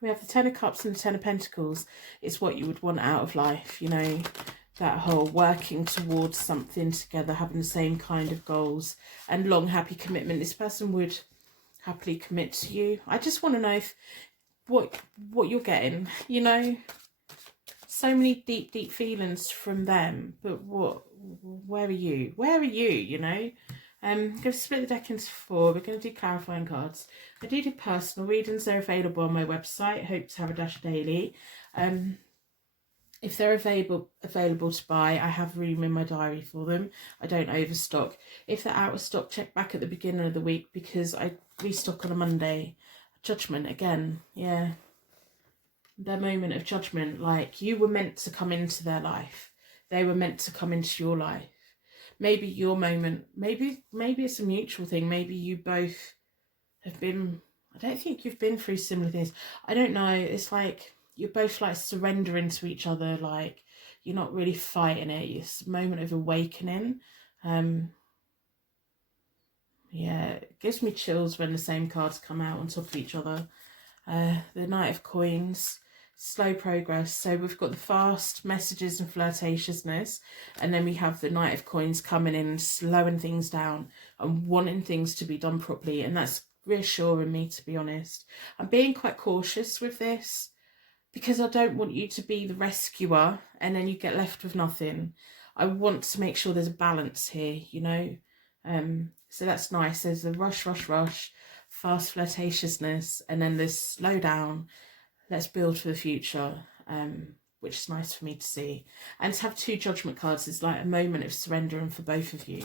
we have the Ten of Cups and the Ten of Pentacles. It's what you would want out of life, you know, that whole working towards something together, having the same kind of goals and long, happy commitment. This person would happily commit to you. I just want to know if what you're getting, you know. So many deep, deep feelings from them, but where are you? Where are you, you know? I'm going to split the deck into 4. We're going to do clarifying cards. I do personal readings. They're available on my website, Hope to Have a Dash Daily. If they're available to buy, I have room in my diary for them. I don't overstock. If they're out of stock, check back at the beginning of the week because I restock on a Monday. Judgment again, yeah. Their moment of judgment, like you were meant to come into their life. They were meant to come into your life. Maybe your moment, maybe it's a mutual thing. Maybe you both have been, I don't think you've been through similar things. I don't know. It's like you're both like surrendering to each other. Like you're not really fighting it. It's a moment of awakening. Yeah, it gives me chills when the same cards come out on top of each other. The Knight of Coins, slow progress. So we've got the fast messages and flirtatiousness, and then we have the Knight of Coins coming in, slowing things down and wanting things to be done properly. And that's reassuring me, to be honest. I'm being quite cautious with this because I don't want you to be the rescuer and then you get left with nothing. I want to make sure there's a balance here, you know. So that's nice. There's the rush, fast flirtatiousness, and then this slow down, let's build for the future, which is nice for me to see. And to have 2 judgment cards is like a moment of surrendering for both of you.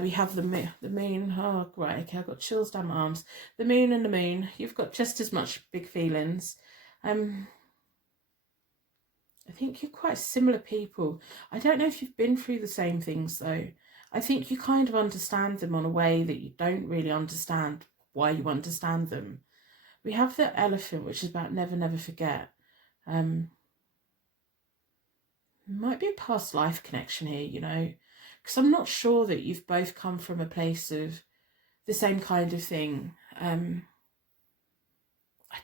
We have the moon. Oh, right, okay, I've got chills down my arms. The moon and the moon. You've got just as much big feelings. I think you're quite similar people. I don't know if you've been through the same things, though. I think you kind of understand them on a way that you don't really understand why you understand them. We have the Elephant, which is about never, never forget. Might be a past life connection here, you know, because I'm not sure that you've both come from a place of the same kind of thing. I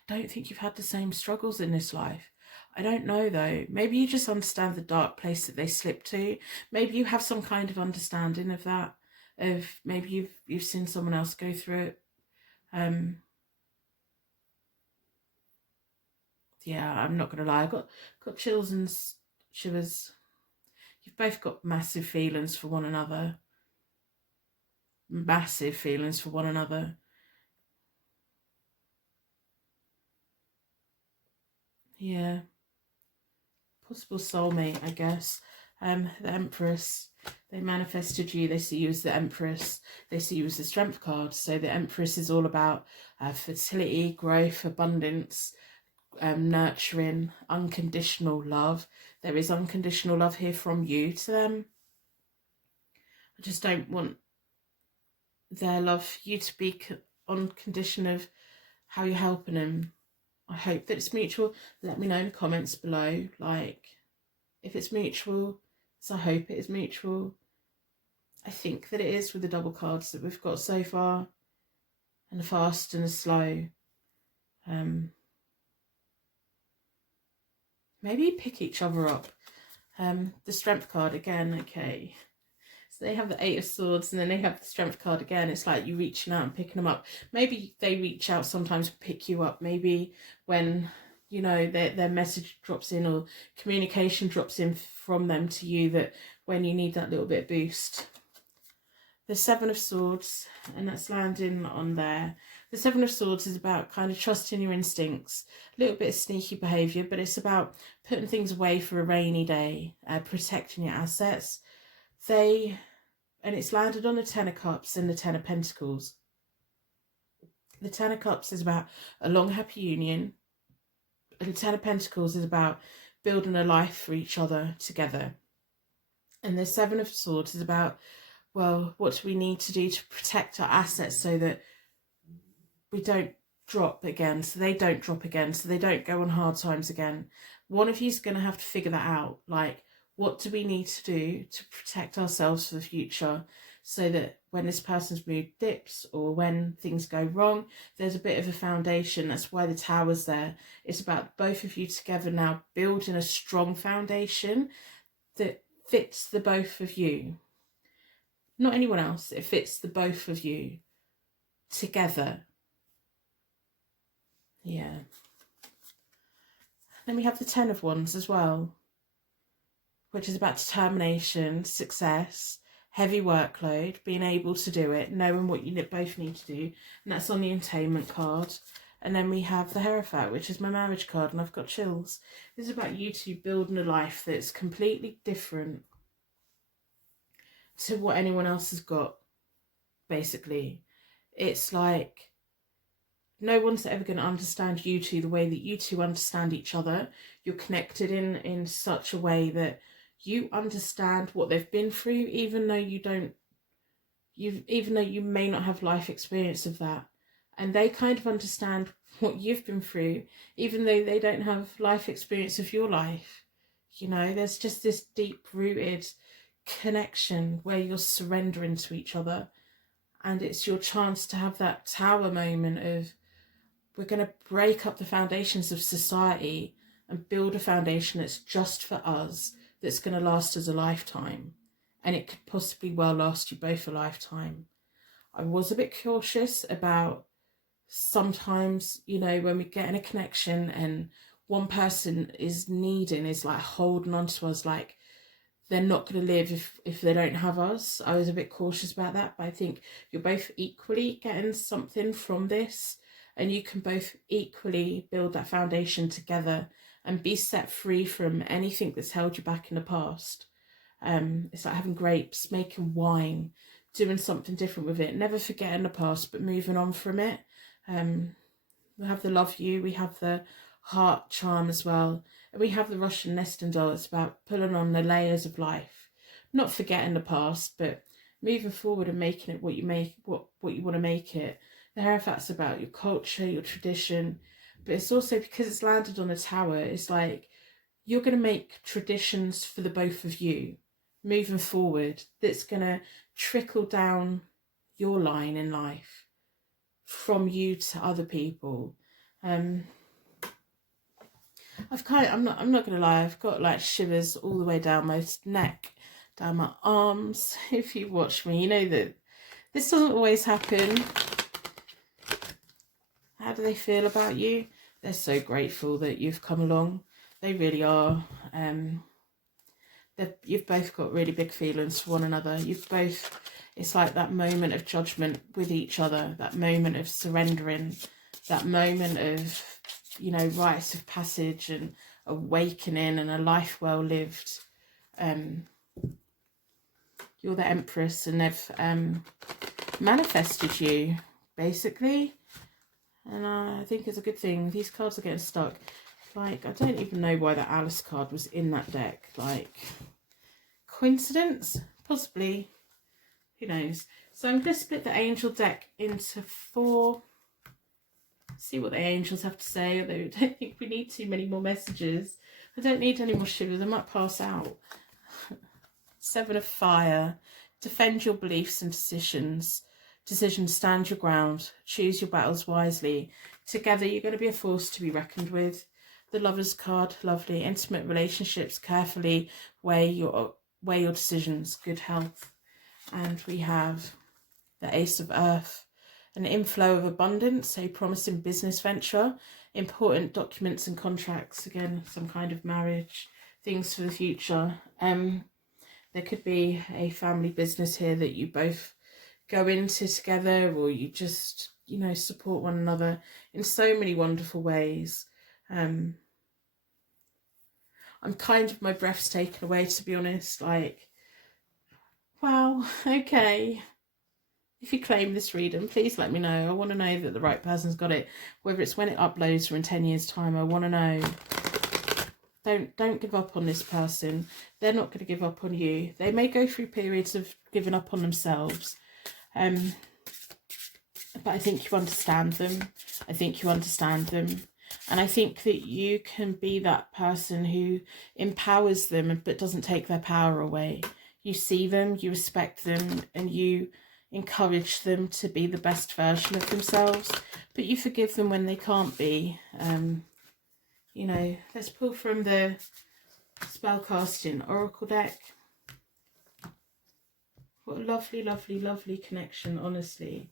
don't think you've had the same struggles in this life. I don't know though. Maybe you just understand the dark place that they slip to. Maybe you have some kind of understanding of that. Of maybe you've seen someone else go through it. Yeah, I'm not gonna lie. I got chills and shivers. You've both got massive feelings for one another. Massive feelings for one another. Yeah. Possible soulmate, I guess. The Empress, they manifested you. They see you as the Empress. They see you as the Strength card. So the Empress is all about fertility, growth, abundance, nurturing, unconditional love. There is unconditional love here from you to them. I just don't want their love for you to be on condition of how you're helping them. I hope that it's mutual. Let me know in the comments below, like, if it's mutual. So I hope it is mutual. I think that it is with the double cards that we've got so far. And the fast and the slow. Maybe pick each other up. The Strength card again, okay. So they have the 8 of Swords and then they have the Strength card again. It's like you reaching out and picking them up. Maybe they reach out sometimes to pick you up. Maybe when, you know, their message drops in or communication drops in from them to you, that when you need that little bit of boost. The 7 of Swords, and that's landing on there. The 7 of Swords is about kind of trusting your instincts, a little bit of sneaky behaviour, but it's about putting things away for a rainy day, protecting your assets. And it's landed on the 10 of Cups and the 10 of Pentacles. The Ten of Cups is about a long, happy union. And the Ten of Pentacles is about building a life for each other together. And the Seven of Swords is about, well, what do we need to do to protect our assets so that we don't drop again, so they don't drop again, so they don't go on hard times again. One of you's going to have to figure that out. Like, what do we need to do to protect ourselves for the future so that when this person's mood dips or when things go wrong, there's a bit of a foundation. That's why the Tower's there. It's about both of you together now building a strong foundation that fits the both of you. Not anyone else. It fits the both of you together. Yeah. Then we have the Ten of Wands as well, which is about determination, success, heavy workload, being able to do it, knowing what you both need to do. And that's on the Entailment card. And then we have the Hierophant, which is my marriage card, and I've got chills. This is about you two building a life that's completely different to what anyone else has got, basically. It's like no one's ever going to understand you two the way that you two understand each other. You're connected in such a way that you understand what they've been through, even though you may not have life experience of that. And they kind of understand what you've been through, even though they don't have life experience of your life. You know, there's just this deep-rooted connection where you're surrendering to each other. And it's your chance to have that Tower moment of, we're going to break up the foundations of society and build a foundation that's just for us, that's going to last us a lifetime. And it could possibly well last you both a lifetime. I was a bit cautious about sometimes, you know, when we get in a connection and one person is like holding on to us like they're not going to live if they don't have us. I was a bit cautious about that, but I think you're both equally getting something from this. And you can both equally build that foundation together and be set free from anything that's held you back in the past. It's like having grapes, making wine, doing something different with it. Never forgetting the past, but moving on from it. We have the Love You, we have the Heart Charm as well. And we have the Russian Nesting Doll. It's about pulling on the layers of life. Not forgetting the past, but moving forward and making it what you want to make it. The Hierophant's about your culture, your tradition, but it's also because it's landed on a tower, it's like you're going to make traditions for the both of you moving forward that's going to trickle down your line in life from you to other people. I'm not gonna lie, I've got like shivers all the way down my neck, down my arms. If you watch me, you know that this doesn't always happen. How do they feel about you? They're so grateful that you've come along. They really are. You've both got really big feelings for one another. It's like that moment of judgment with each other, that moment of surrendering, that moment of, you know, rites of passage and awakening and a life well lived. You're the Empress and they've manifested you, basically. And I think it's a good thing. These cards are getting stuck. Like, I don't even know why the Alice card was in that deck. Like, coincidence? Possibly. Who knows? So I'm going to split the angel deck into 4. See what the angels have to say. Although I don't think we need too many more messages. I don't need any more shivers. I might pass out. 7 of Fire. Defend your beliefs and decisions. Stand your ground. Choose your battles wisely. Together you're going to be a force to be reckoned with. The Lover's card, lovely. Intimate relationships, carefully weigh your decisions. Good health. And we have the Ace of Earth. An inflow of abundance, a promising business venture, important documents and contracts. Again, some kind of marriage, things for the future. There could be a family business here that you both go into together, or you just, you know, support one another in so many wonderful ways. I'm kind of, my breath's taken away, to be honest. Like, wow, okay. if you claim this reading, please let me know. I want to know that the right person's got it, whether it's when it uploads or in 10 years time. I want to know. Don't give up on this person. They're not going to give up on you. They may go through periods of giving up on themselves, but I think you understand them. I think you understand them. And I think that you can be that person who empowers them but doesn't take their power away. You see them, you respect them, and you encourage them to be the best version of themselves. But you forgive them when they can't be. You know, let's pull from the Spellcasting Oracle deck. What a lovely, lovely, lovely connection, honestly.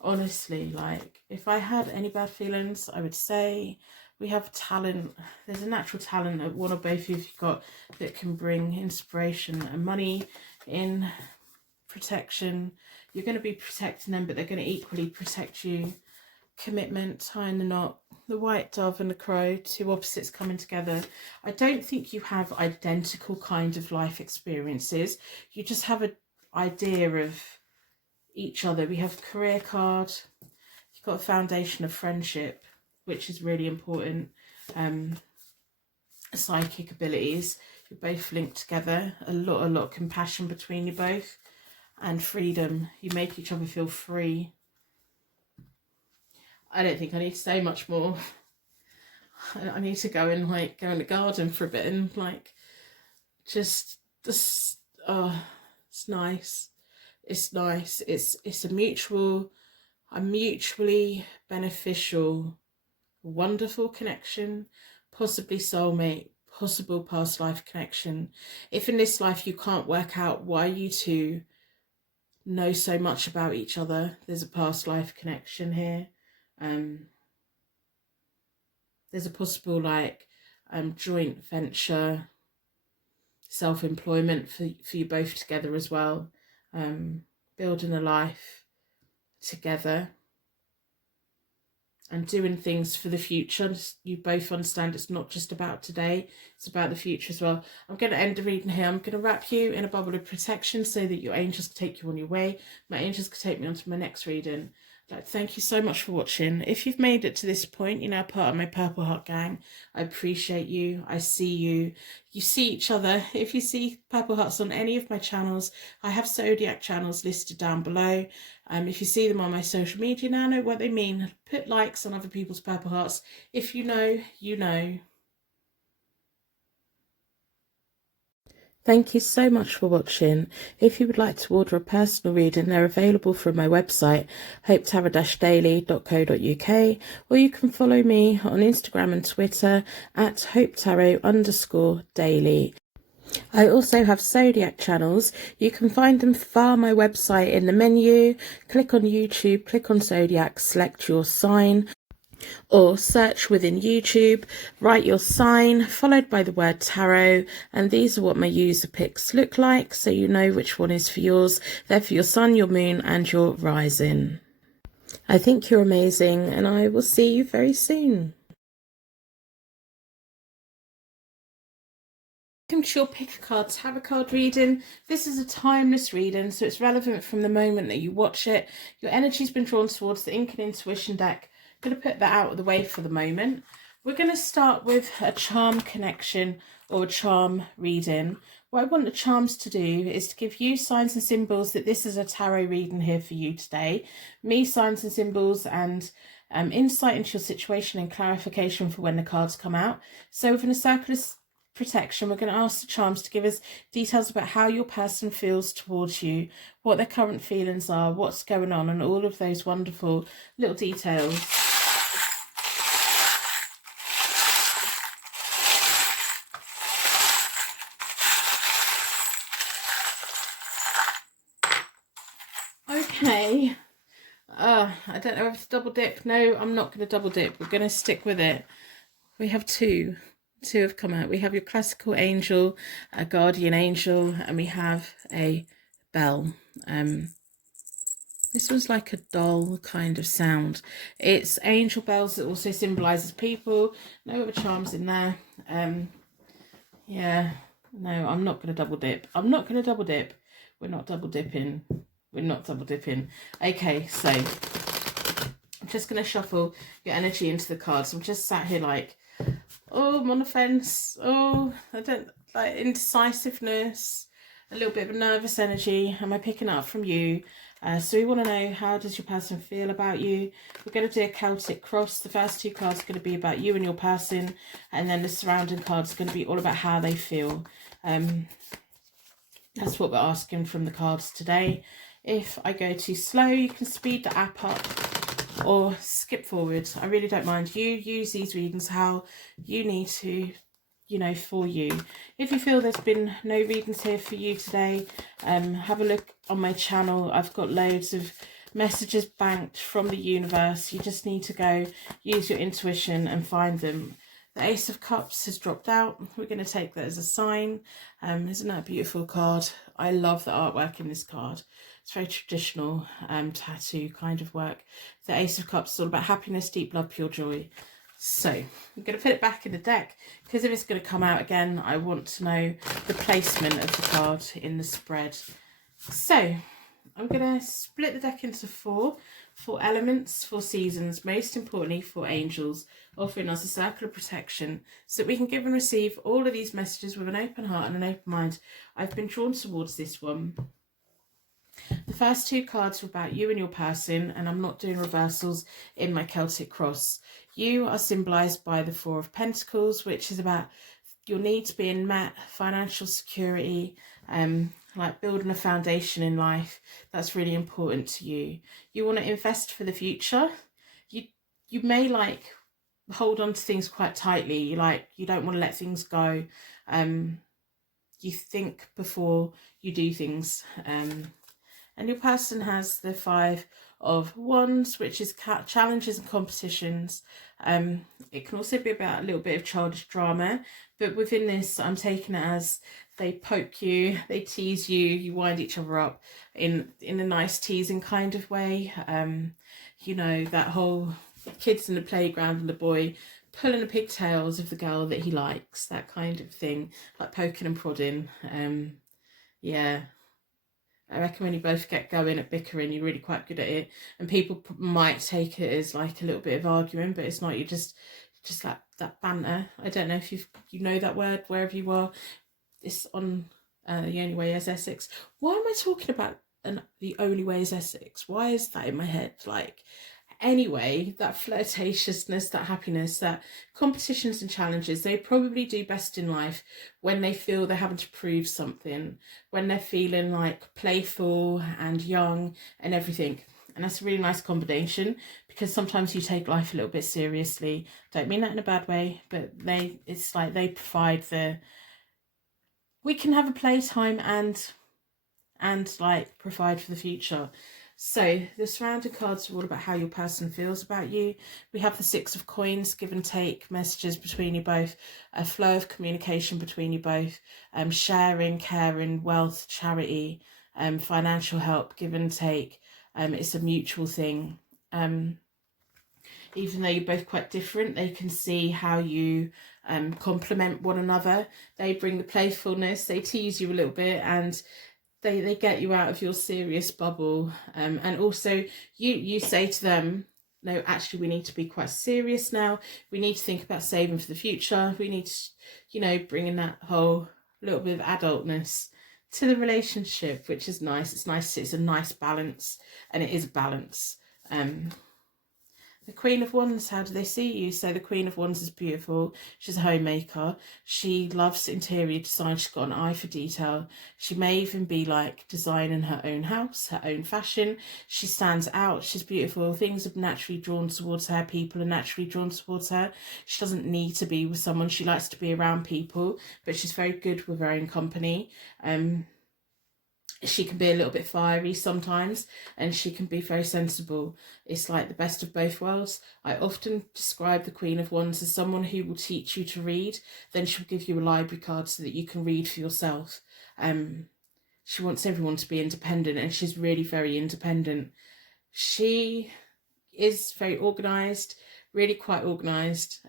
Honestly, like, if I had any bad feelings, I would say we have talent. There's a natural talent that one or both of you have got that can bring inspiration and money in, protection. You're going to be protecting them, but they're going to equally protect you. Commitment, tying the knot, the white dove and the crow, two opposites coming together. I don't think you have identical kind of life experiences. You just have an idea of each other. We have career card. You've got a foundation of friendship, which is really important. Psychic abilities. You're both linked together. A lot of compassion between you both. And freedom. You make each other feel free. I don't think I need to say much more. I need to go and go in the garden for a bit and just this. Oh, it's nice. It's nice. It's a mutually beneficial, wonderful connection, possibly soulmate, possible past life connection. If in this life you can't work out why you two know so much about each other, there's a past life connection here. There's a possible joint venture, self-employment for you both together as well. Building a life together and doing things for the future. You both understand it's not just about today, it's about the future as well. I'm going to end the reading here. I'm going to wrap you in a bubble of protection so that your angels can take you on your way. My angels can take me on to my next reading. Thank you so much for watching. If you've made it to this point, you're now part of my Purple Heart gang. I appreciate you. I see you. You see each other. If you see Purple Hearts on any of my channels, I have zodiac channels listed down below. If you see them on my social media now, know what they mean. Put likes on other people's Purple Hearts. If you know, you know. Thank you so much for watching. If you would like to order a personal reading, they're available from my website, hopetarot-daily.co.uk, or you can follow me on Instagram and Twitter at hopetarot_daily. I also have zodiac channels. You can find them via my website in the menu. Click on YouTube, click on zodiac, select your sign, or search within YouTube, write your sign followed by the word tarot, and these are what my user picks look like, so you know which one is for yours. They're for your sun, your moon and your rising. I think you're amazing and I will see you very soon. Welcome to your Pick a Card Tarot card reading. This is a timeless reading, so it's relevant from the moment that you watch it. Your energy's been drawn towards the Ink and Intuition deck. I'm going to put that out of the way for the moment. We're going to start with a charm connection or a charm reading. What I want the charms to do is to give you signs and symbols that this is a tarot reading here for you today. Me signs and symbols and insight into your situation and clarification for when the cards come out. So within a circle of protection, we're going to ask the charms to give us details about how your person feels towards you, what their current feelings are, what's going on, and all of those wonderful little details. Okay, I don't know if it's double dip. No, I'm not going to double dip. We're going to stick with it. We have two have come out. We have your classical angel, a guardian angel, and we have a bell. This one's like a dull kind of sound. It's angel bells that also symbolises people. No other charms in there. Yeah, no, I'm not going to double dip. I'm not going to double dip. We're not double dipping. we're not double dipping. Okay, so I'm just going to shuffle your energy into the cards. I'm just sat here like, oh, I'm on the fence. Oh, I don't like indecisiveness, a little bit of nervous energy. Am I picking up from you? So we want to know, how does your person feel about you? We're going to do a Celtic cross. The first 2 cards are going to be about you and your person, and then the surrounding cards are going to be all about how they feel. That's what we're asking from the cards today. If I go too slow, you can speed the app up or skip forward. I really don't mind. You use these readings how you need to, you know, for you. If you feel there's been no readings here for you today, have a look on my channel. I've got loads of messages banked from the universe. You just need to go use your intuition and find them. The Ace of Cups has dropped out. We're going to take that as a sign. Isn't that a beautiful card? I love the artwork in this card. It's very traditional tattoo kind of work. The Ace of Cups is all about happiness, deep love, pure joy. So I'm going to put it back in the deck, because if it's going to come out again, I want to know the placement of the card in the spread. So I'm going to split the deck into 4 elements, 4 seasons, most importantly 4 angels, offering us a circle of protection so that we can give and receive all of these messages with an open heart and an open mind. I've been drawn towards this one. The first 2 cards are about you and your person, and I'm not doing reversals in my Celtic cross. You are symbolised by the 4 of Pentacles, which is about your needs being met, financial security, like building a foundation in life. That's really important to you. You want to invest for the future. You may like hold on to things quite tightly. You don't want to let things go. You think before you do things. And your person has the 5 of Wands, which is challenges and competitions. It can also be about a little bit of childish drama, but within this, I'm taking it as they poke you, they tease you, you wind each other up in a nice teasing kind of way. You know, that whole kids in the playground and the boy pulling the pigtails of the girl that he likes, that kind of thing, like poking and prodding. Yeah. I reckon when you both get going at bickering, you're really quite good at it. And people might take it as like a little bit of arguing, but it's not. You're just that banter. I don't know if you know that word wherever you are. It's on The Only Way is Essex. Why am I talking about The Only Way is Essex? Why is that in my head? Like, anyway, that flirtatiousness, that happiness, that competitions and challenges, they probably do best in life when they feel they're having to prove something, when they're feeling like playful and young and everything. And that's a really nice combination, because sometimes you take life a little bit seriously. Don't mean that in a bad way, but it's like they provide we can have a playtime and like provide for the future. So the surrounding cards are all about how your person feels about you. We have the 6 of Coins, give and take, messages between you both, a flow of communication between you both, sharing, caring, wealth, charity, financial help, give and take. It's a mutual thing. Even though you're both quite different, they can see how you complement one another. They bring the playfulness, they tease you a little bit, and they get you out of your serious bubble. And also you say to them, no, actually we need to be quite serious now. We need to think about saving for the future. We need to, you know, bring in that whole little bit of adultness to the relationship, which is nice. It's a nice balance, and it is a balance. The Queen of Wands, how do they see you? So the Queen of Wands is beautiful. She's a homemaker. She loves interior design. She's got an eye for detail. She may even be like designing her own house, her own fashion. She stands out. She's beautiful. Things are naturally drawn towards her. People are naturally drawn towards her. She doesn't need to be with someone. She likes to be around people, but she's very good with her own company. She can be a little bit fiery sometimes, and she can be very sensible. It's like the best of both worlds. I often describe the Queen of Wands as someone who will teach you to read, then she'll give you a library card so that you can read for yourself. She wants everyone to be independent, and she's really very independent. She is very organised, really quite organised.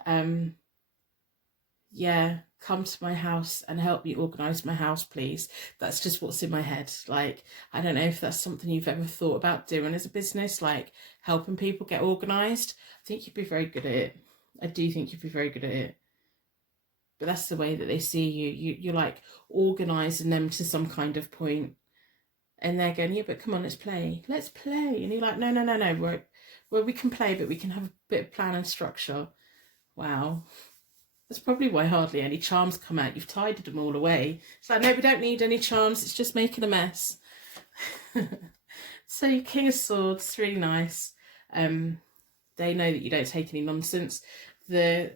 yeah, come to my house and help me organise my house, please. That's just what's in my head. Like, I don't know if that's something you've ever thought about doing as a business, like helping people get organised. I think you'd be very good at it. I do think you'd be very good at it. But that's the way that they see you. You're like organising them to some kind of point. And they're going, yeah, but come on, let's play. Let's play. And you're like, no, no, no, no. We can play, but we can have a bit of plan and structure. Wow. That's probably why hardly any charms come out. You've tidied them all away. It's like, no, we don't need any charms. It's just making a mess. So your King of Swords, really nice. They know that you don't take any nonsense. The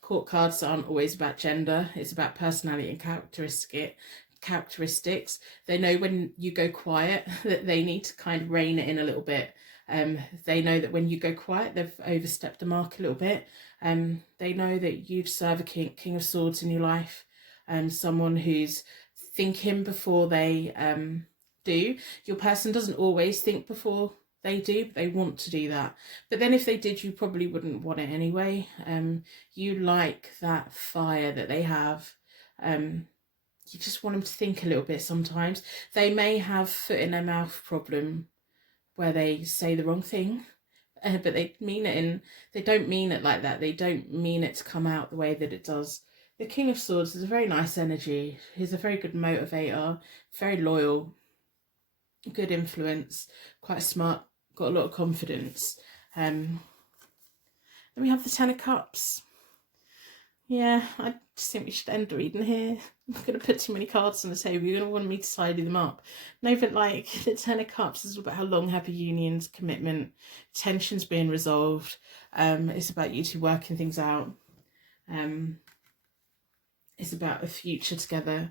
court cards aren't always about gender. It's about personality and characteristics. They know when you go quiet that they need to kind of rein it in a little bit. They know that when you go quiet, they've overstepped the mark a little bit. They know that you'd serve a king of swords in your life, someone who's thinking before they do. Your person doesn't always think before they do, but they want to do that. But then if they did, you probably wouldn't want it anyway. You like that fire that they have. You just want them to think a little bit sometimes. They may have foot in their mouth problem where they say the wrong thing, but they mean it they don't mean it like that. They don't mean it to come out the way that it does. The King of Swords is a very nice energy. He's a very good motivator, very loyal, good influence, quite smart, got a lot of confidence. Then we have the Ten of Cups. Yeah, I just think we should end the reading here. I'm going to put too many cards on the table. You're going to want me to tidy them up. No, but like the Ten of Cups is about how long have your unions, commitment, tensions being resolved. It's about you two working things out. It's about a future together.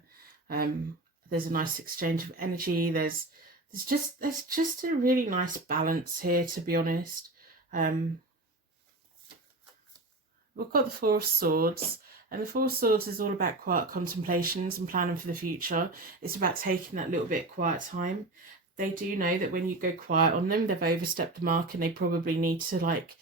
There's a nice exchange of energy. There's just a really nice balance here, to be honest. We've got the Four of Swords, and the Four of Swords is all about quiet contemplations and planning for the future. It's about taking that little bit quiet time. They do know that when you go quiet on them, they've overstepped the mark and they probably need to like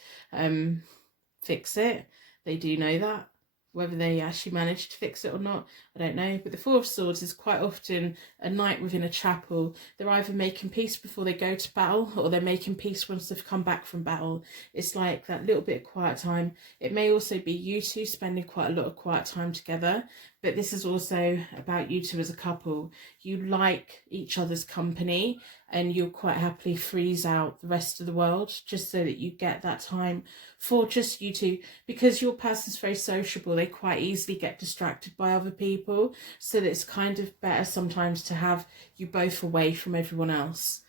fix it. They do know that. Whether they actually manage to fix it or not, I don't know. But the Four of Swords is quite often a knight within a chapel. They're either making peace before they go to battle, or they're making peace once they've come back from battle. It's like that little bit of quiet time. It may also be you two spending quite a lot of quiet time together, but this is also about you two as a couple. You like each other's company, and you'll quite happily freeze out the rest of the world just so that you get that time for just you two, because your person's very sociable. They quite easily get distracted by other people, so that it's kind of better sometimes to have you both away from everyone else.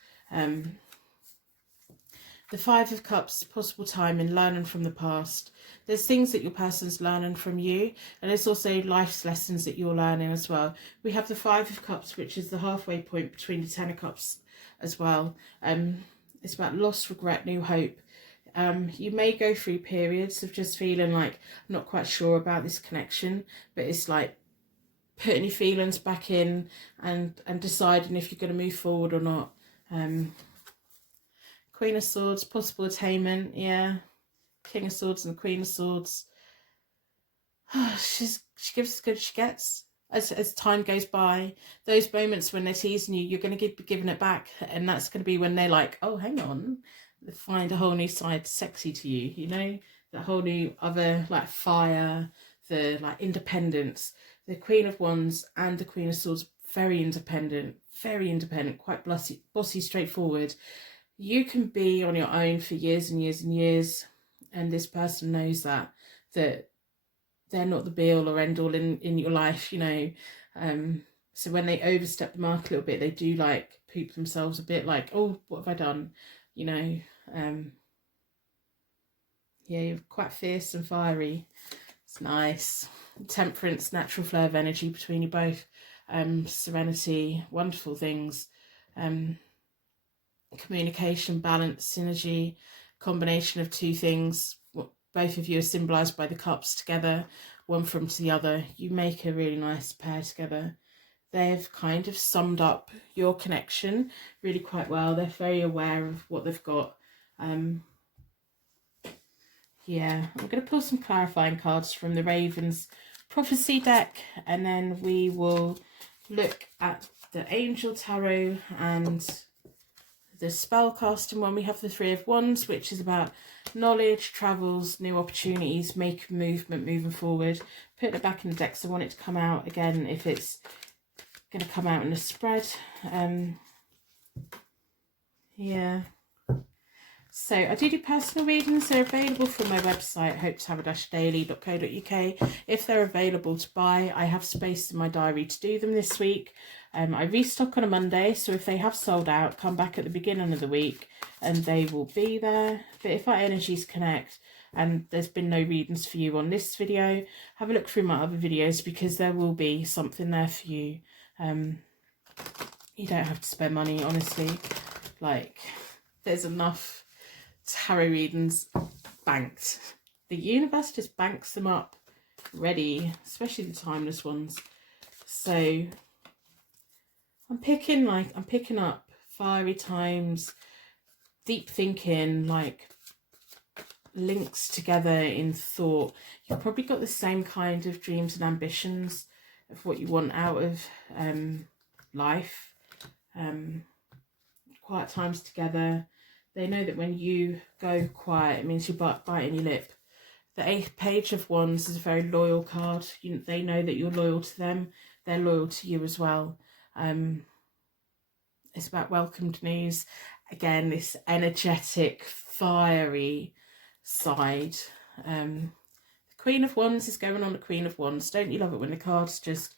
The Five of Cups, possible time in learning from the past. There's things that your person's learning from you, and there's also life's lessons that you're learning as well. We have the Five of Cups, which is the halfway point between the Ten of Cups as well. It's about loss, regret, new hope. You may go through periods of just feeling like, I'm not quite sure about this connection, but it's like putting your feelings back in and deciding if you're going to move forward or not. Queen of Swords, possible attainment, yeah. King of Swords and the Queen of Swords. She gives as good as she gets. As time goes by, those moments when they're teasing you, you're going to be giving it back, and that's going to be when they're like, oh, hang on, they find a whole new side sexy to you, you know, that whole new other like fire, the like independence. The Queen of Wands and the Queen of Swords, very independent, quite bossy, straightforward. You can be on your own for years and years and years, and this person knows that they're not the be all or end all in your life, you know. So when they overstep the mark a little bit, they do like poop themselves a bit, like, oh, what have I done, you know. Yeah, you're quite fierce and fiery. It's nice. Temperance, natural flow of energy between you both. Serenity, wonderful things. Communication, balance, synergy, combination of two things. Both of you are symbolised by the cups together, one from to the other. You make a really nice pair together. They've kind of summed up your connection really quite well. They're very aware of what they've got. Yeah, I'm going to pull some clarifying cards from the Ravens prophecy deck, and then we will look at the Angel Tarot and the spellcasting one. We have the Three of Wands, which is about knowledge, travels, new opportunities, make movement, moving forward. Put it back in the deck, so I want it to come out again if it's going to come out in a spread. Yeah. So I do personal readings. They're available from my website, hopetarot-daily.co.uk. If they're available to buy, I have space in my diary to do them this week. I restock on a Monday, so if they have sold out, come back at the beginning of the week and they will be there. But if our energies connect and there's been no readings for you on this video, have a look through my other videos, because there will be something there for you. You don't have to spend money, honestly. Like, there's enough tarot readings banked. The universe just banks them up ready, especially the timeless ones. So I'm picking up fiery times, deep thinking, like links together in thought. You've probably got the same kind of dreams and ambitions of what you want out of life. Quiet times together. They know that when you go quiet, it means you're biting your lip. The Page of Wands is a very loyal card. They know that you're loyal to them. They're loyal to you as well. It's about welcomed news. Again, this energetic, fiery side. The Queen of Wands is going on the Queen of Wands. Don't you love it when the cards just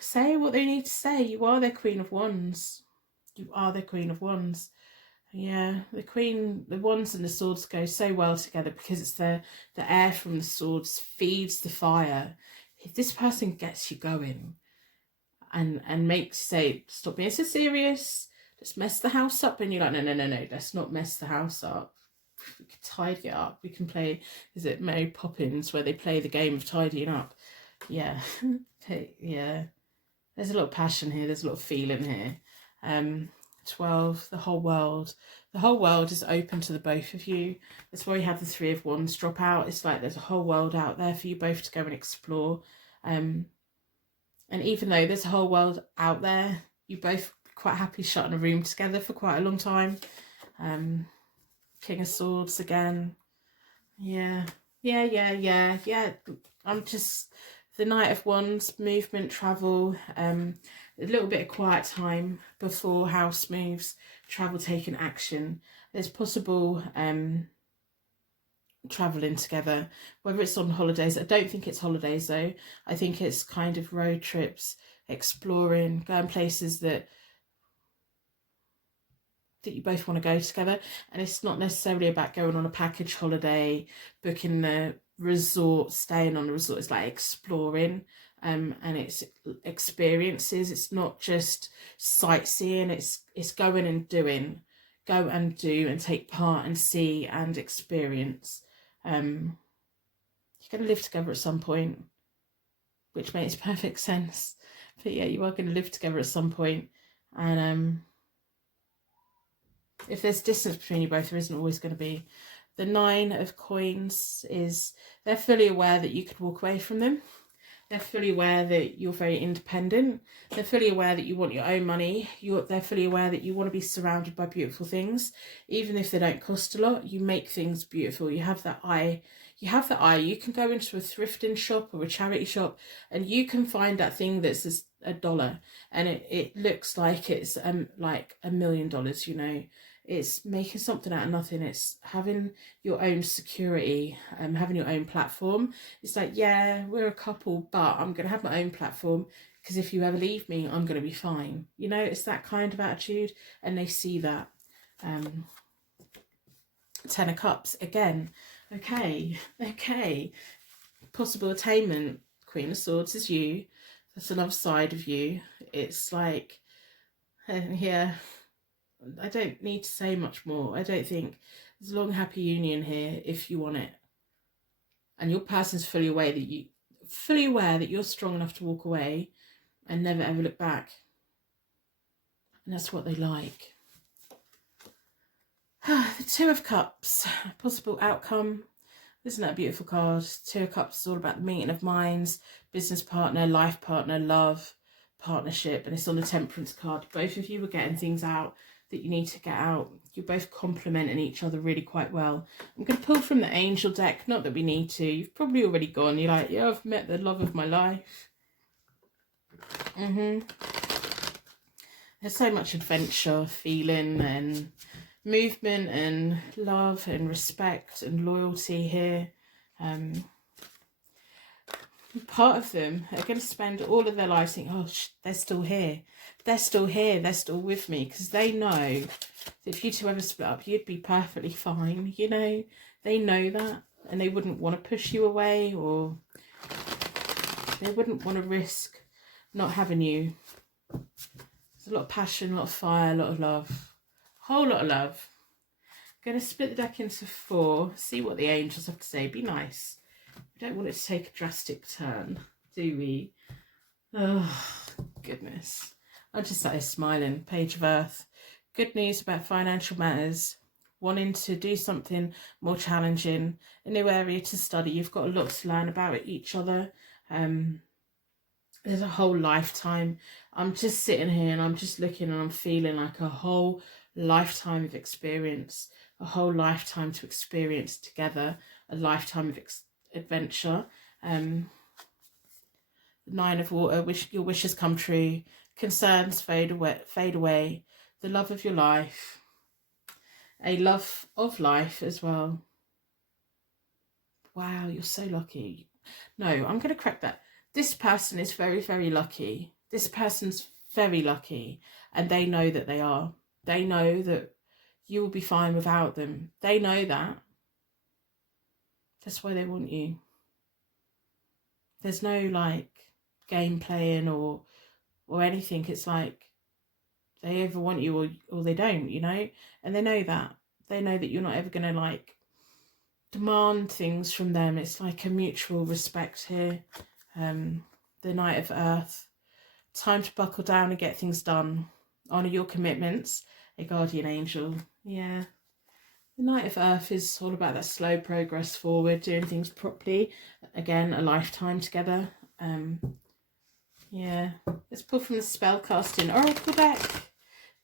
say what they need to say? You are their Queen of Wands. You are the Queen of Wands. Yeah, the Wands and the Swords go so well together, because it's the air from the swords feeds the fire. If this person gets you going and makes you say, stop being so serious, let's mess the house up, and you're like, no, let's not mess the house up. We can tidy it up. We can play, is it Mary Poppins, where they play the game of tidying up? Yeah. Yeah. There's a lot of passion here. There's a lot of feeling here. 12, the whole world. The whole world is open to the both of you. That's why we have the Three of Wands drop out. It's like there's a whole world out there for you both to go and explore. And even though there's a whole world out there, you both quite happy shut in a room together for quite a long time. King of Swords again. Yeah. I'm just the Knight of Wands, movement, travel, a little bit of quiet time before house moves, travel, taking action. There's possible travelling together, whether it's on holidays. I don't think it's holidays though. I think it's kind of road trips, exploring, going places that you both want to go together. And it's not necessarily about going on a package holiday, booking the resort, staying on the resort. It's like exploring, and it's experiences. It's not just sightseeing. It's going and doing. Go and do and take part and see and experience. You're going to live together at some point, which makes perfect sense. But yeah, you are going to live together at some point. And if there's distance between you both, there isn't always going to be. The Nine of Coins is, they're fully aware that you could walk away from them. They're fully aware that you're very independent. They're fully aware that you want your own money. They're fully aware that you want to be surrounded by beautiful things. Even if they don't cost a lot, you make things beautiful. You have that eye. You have that eye. You can go into a thrifting shop or a charity shop and you can find that thing that's $1 and it looks like it's like $1 million, you know. It's making something out of nothing. It's having your own security, having your own platform. It's like, yeah, we're a couple, but I'm going to have my own platform because if you ever leave me, I'm going to be fine. You know, it's that kind of attitude, and they see that. Ten of Cups, again. Okay. Possible attainment. Queen of Swords is you. That's another side of you. It's like, yeah, I don't need to say much more. I don't think there's a long, happy union here if you want it. And your person's fully aware that you're strong enough to walk away and never ever look back. And that's what they like. The Two of Cups, possible outcome. Isn't that a beautiful card? Two of Cups is all about the meeting of minds, business partner, life partner, love, partnership, and it's on the Temperance card. Both of you were getting things out that you need to get out. You're both complementing each other really quite well. I'm going to pull from the Angel deck, not that we need to. You've probably already gone. You're like, yeah, I've met the love of my life. There's so much adventure, feeling and movement and love and respect and loyalty here. Part of them are going to spend all of their lives thinking, oh, they're still here. They're still here. They're still with me, because they know that if you two ever split up, you'd be perfectly fine. You know, they know that, and they wouldn't want to push you away, or they wouldn't want to risk not having you. There's a lot of passion, a lot of fire, a lot of love, a whole lot of love. I'm going to split the deck into 4, see what the angels have to say. Be nice. We don't want it to take a drastic turn, do we? Oh, goodness. I just started smiling. Page of Earth. Good news about financial matters. Wanting to do something more challenging. A new area to study. You've got a lot to learn about each other. There's a whole lifetime. I'm just sitting here and I'm just looking and I'm feeling like a whole lifetime of experience. A whole lifetime to experience together. A lifetime of adventure. 9 of Water, your wishes come true, concerns fade away, the love of your life, a love of life as well. Wow, you're so lucky. No, I'm going to correct that. This person is very, very lucky. This person's very lucky, and they know that they are. They know that you will be fine without them. They know that. That's why they want you. There's no like game playing or anything. It's like they either want you or they don't, you know, and they know that. They know that you're not ever going to like demand things from them. It's like a mutual respect here. The Knight of Earth. Time to buckle down and get things done. Honour your commitments. A guardian angel. Yeah. The Knight of Earth is all about that slow progress forward, doing things properly. Again, a lifetime together. Yeah. Let's pull from the Spellcasting Oracle deck,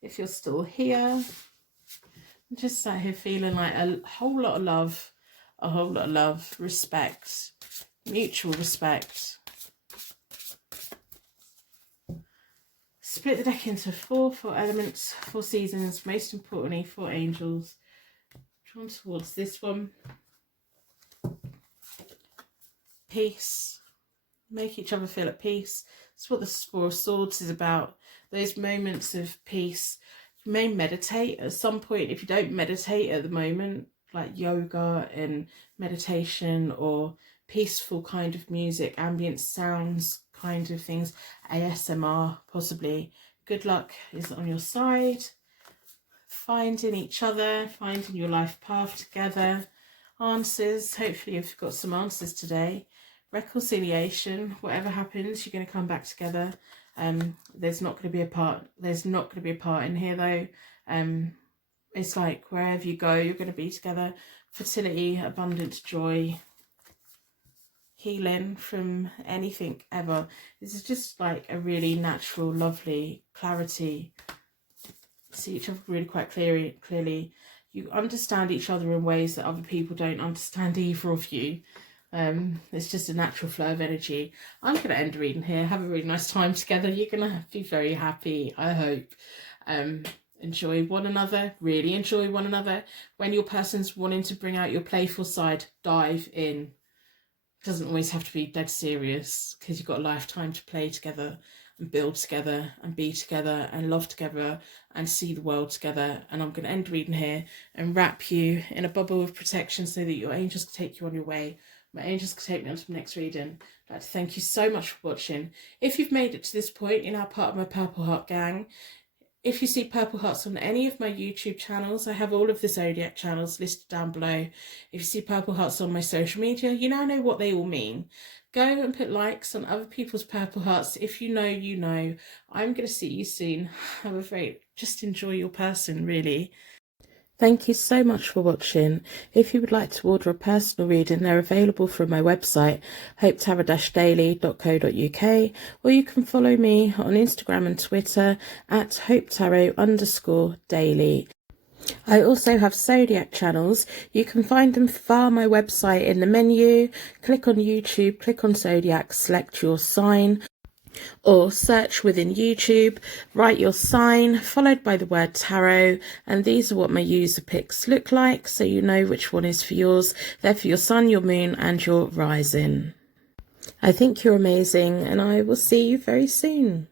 if you're still here. I'm just sat here feeling like a whole lot of love, respect, mutual respect. Split the deck into 4 elements, 4 seasons, most importantly 4 angels. Drawn towards this one. Peace. Make each other feel at peace. That's what the 4 of Swords is about. Those moments of peace. You may meditate at some point. If you don't meditate at the moment, like yoga and meditation or peaceful kind of music, ambient sounds kind of things, ASMR possibly. Good luck is on your side. Finding each other, finding your life path together. Answers, hopefully you've got some answers today. Reconciliation, whatever happens, you're going to come back together. There's not going to be a part in here though. It's like wherever you go, you're going to be together. Fertility, abundance, joy, healing from anything ever. This is just like a really natural, lovely clarity. See each other really quite clearly. You understand each other in ways that other people don't understand either of you. It's just a natural flow of energy. I'm going to end the reading here. Have a really nice time together. You're going to be very happy, I hope. Enjoy one another. Really enjoy one another. When your person's wanting to bring out your playful side, dive in. It doesn't always have to be dead serious, because you've got a lifetime to play together and build together and be together and love together and see the world together. And I'm going to end reading here and wrap you in a bubble of protection so that your angels can take you on your way. My angels can take me on to the next reading. I'd like to thank you so much for watching. If you've made it to this point, you're now part of my Purple Heart gang. If you see Purple Hearts on any of my YouTube channels, I have all of the Zodiac channels listed down below. If you see Purple Hearts on my social media, you now know what they all mean. Go and put likes on other people's Purple Hearts. If you know, you know. I'm going to see you soon. Just enjoy your person, really. Thank you so much for watching. If you would like to order a personal reading, they're available from my website, hopetarot-daily.co.uk, or you can follow me on Instagram and Twitter at hopetarot_daily. I also have zodiac channels. You can find them via my website in the menu. Click on YouTube, click on zodiac, select your sign, or search within YouTube, write your sign, followed by the word tarot, and these are what my user picks look like, so you know which one is for yours. They're for your sun, your moon, and your rising. I think you're amazing, and I will see you very soon.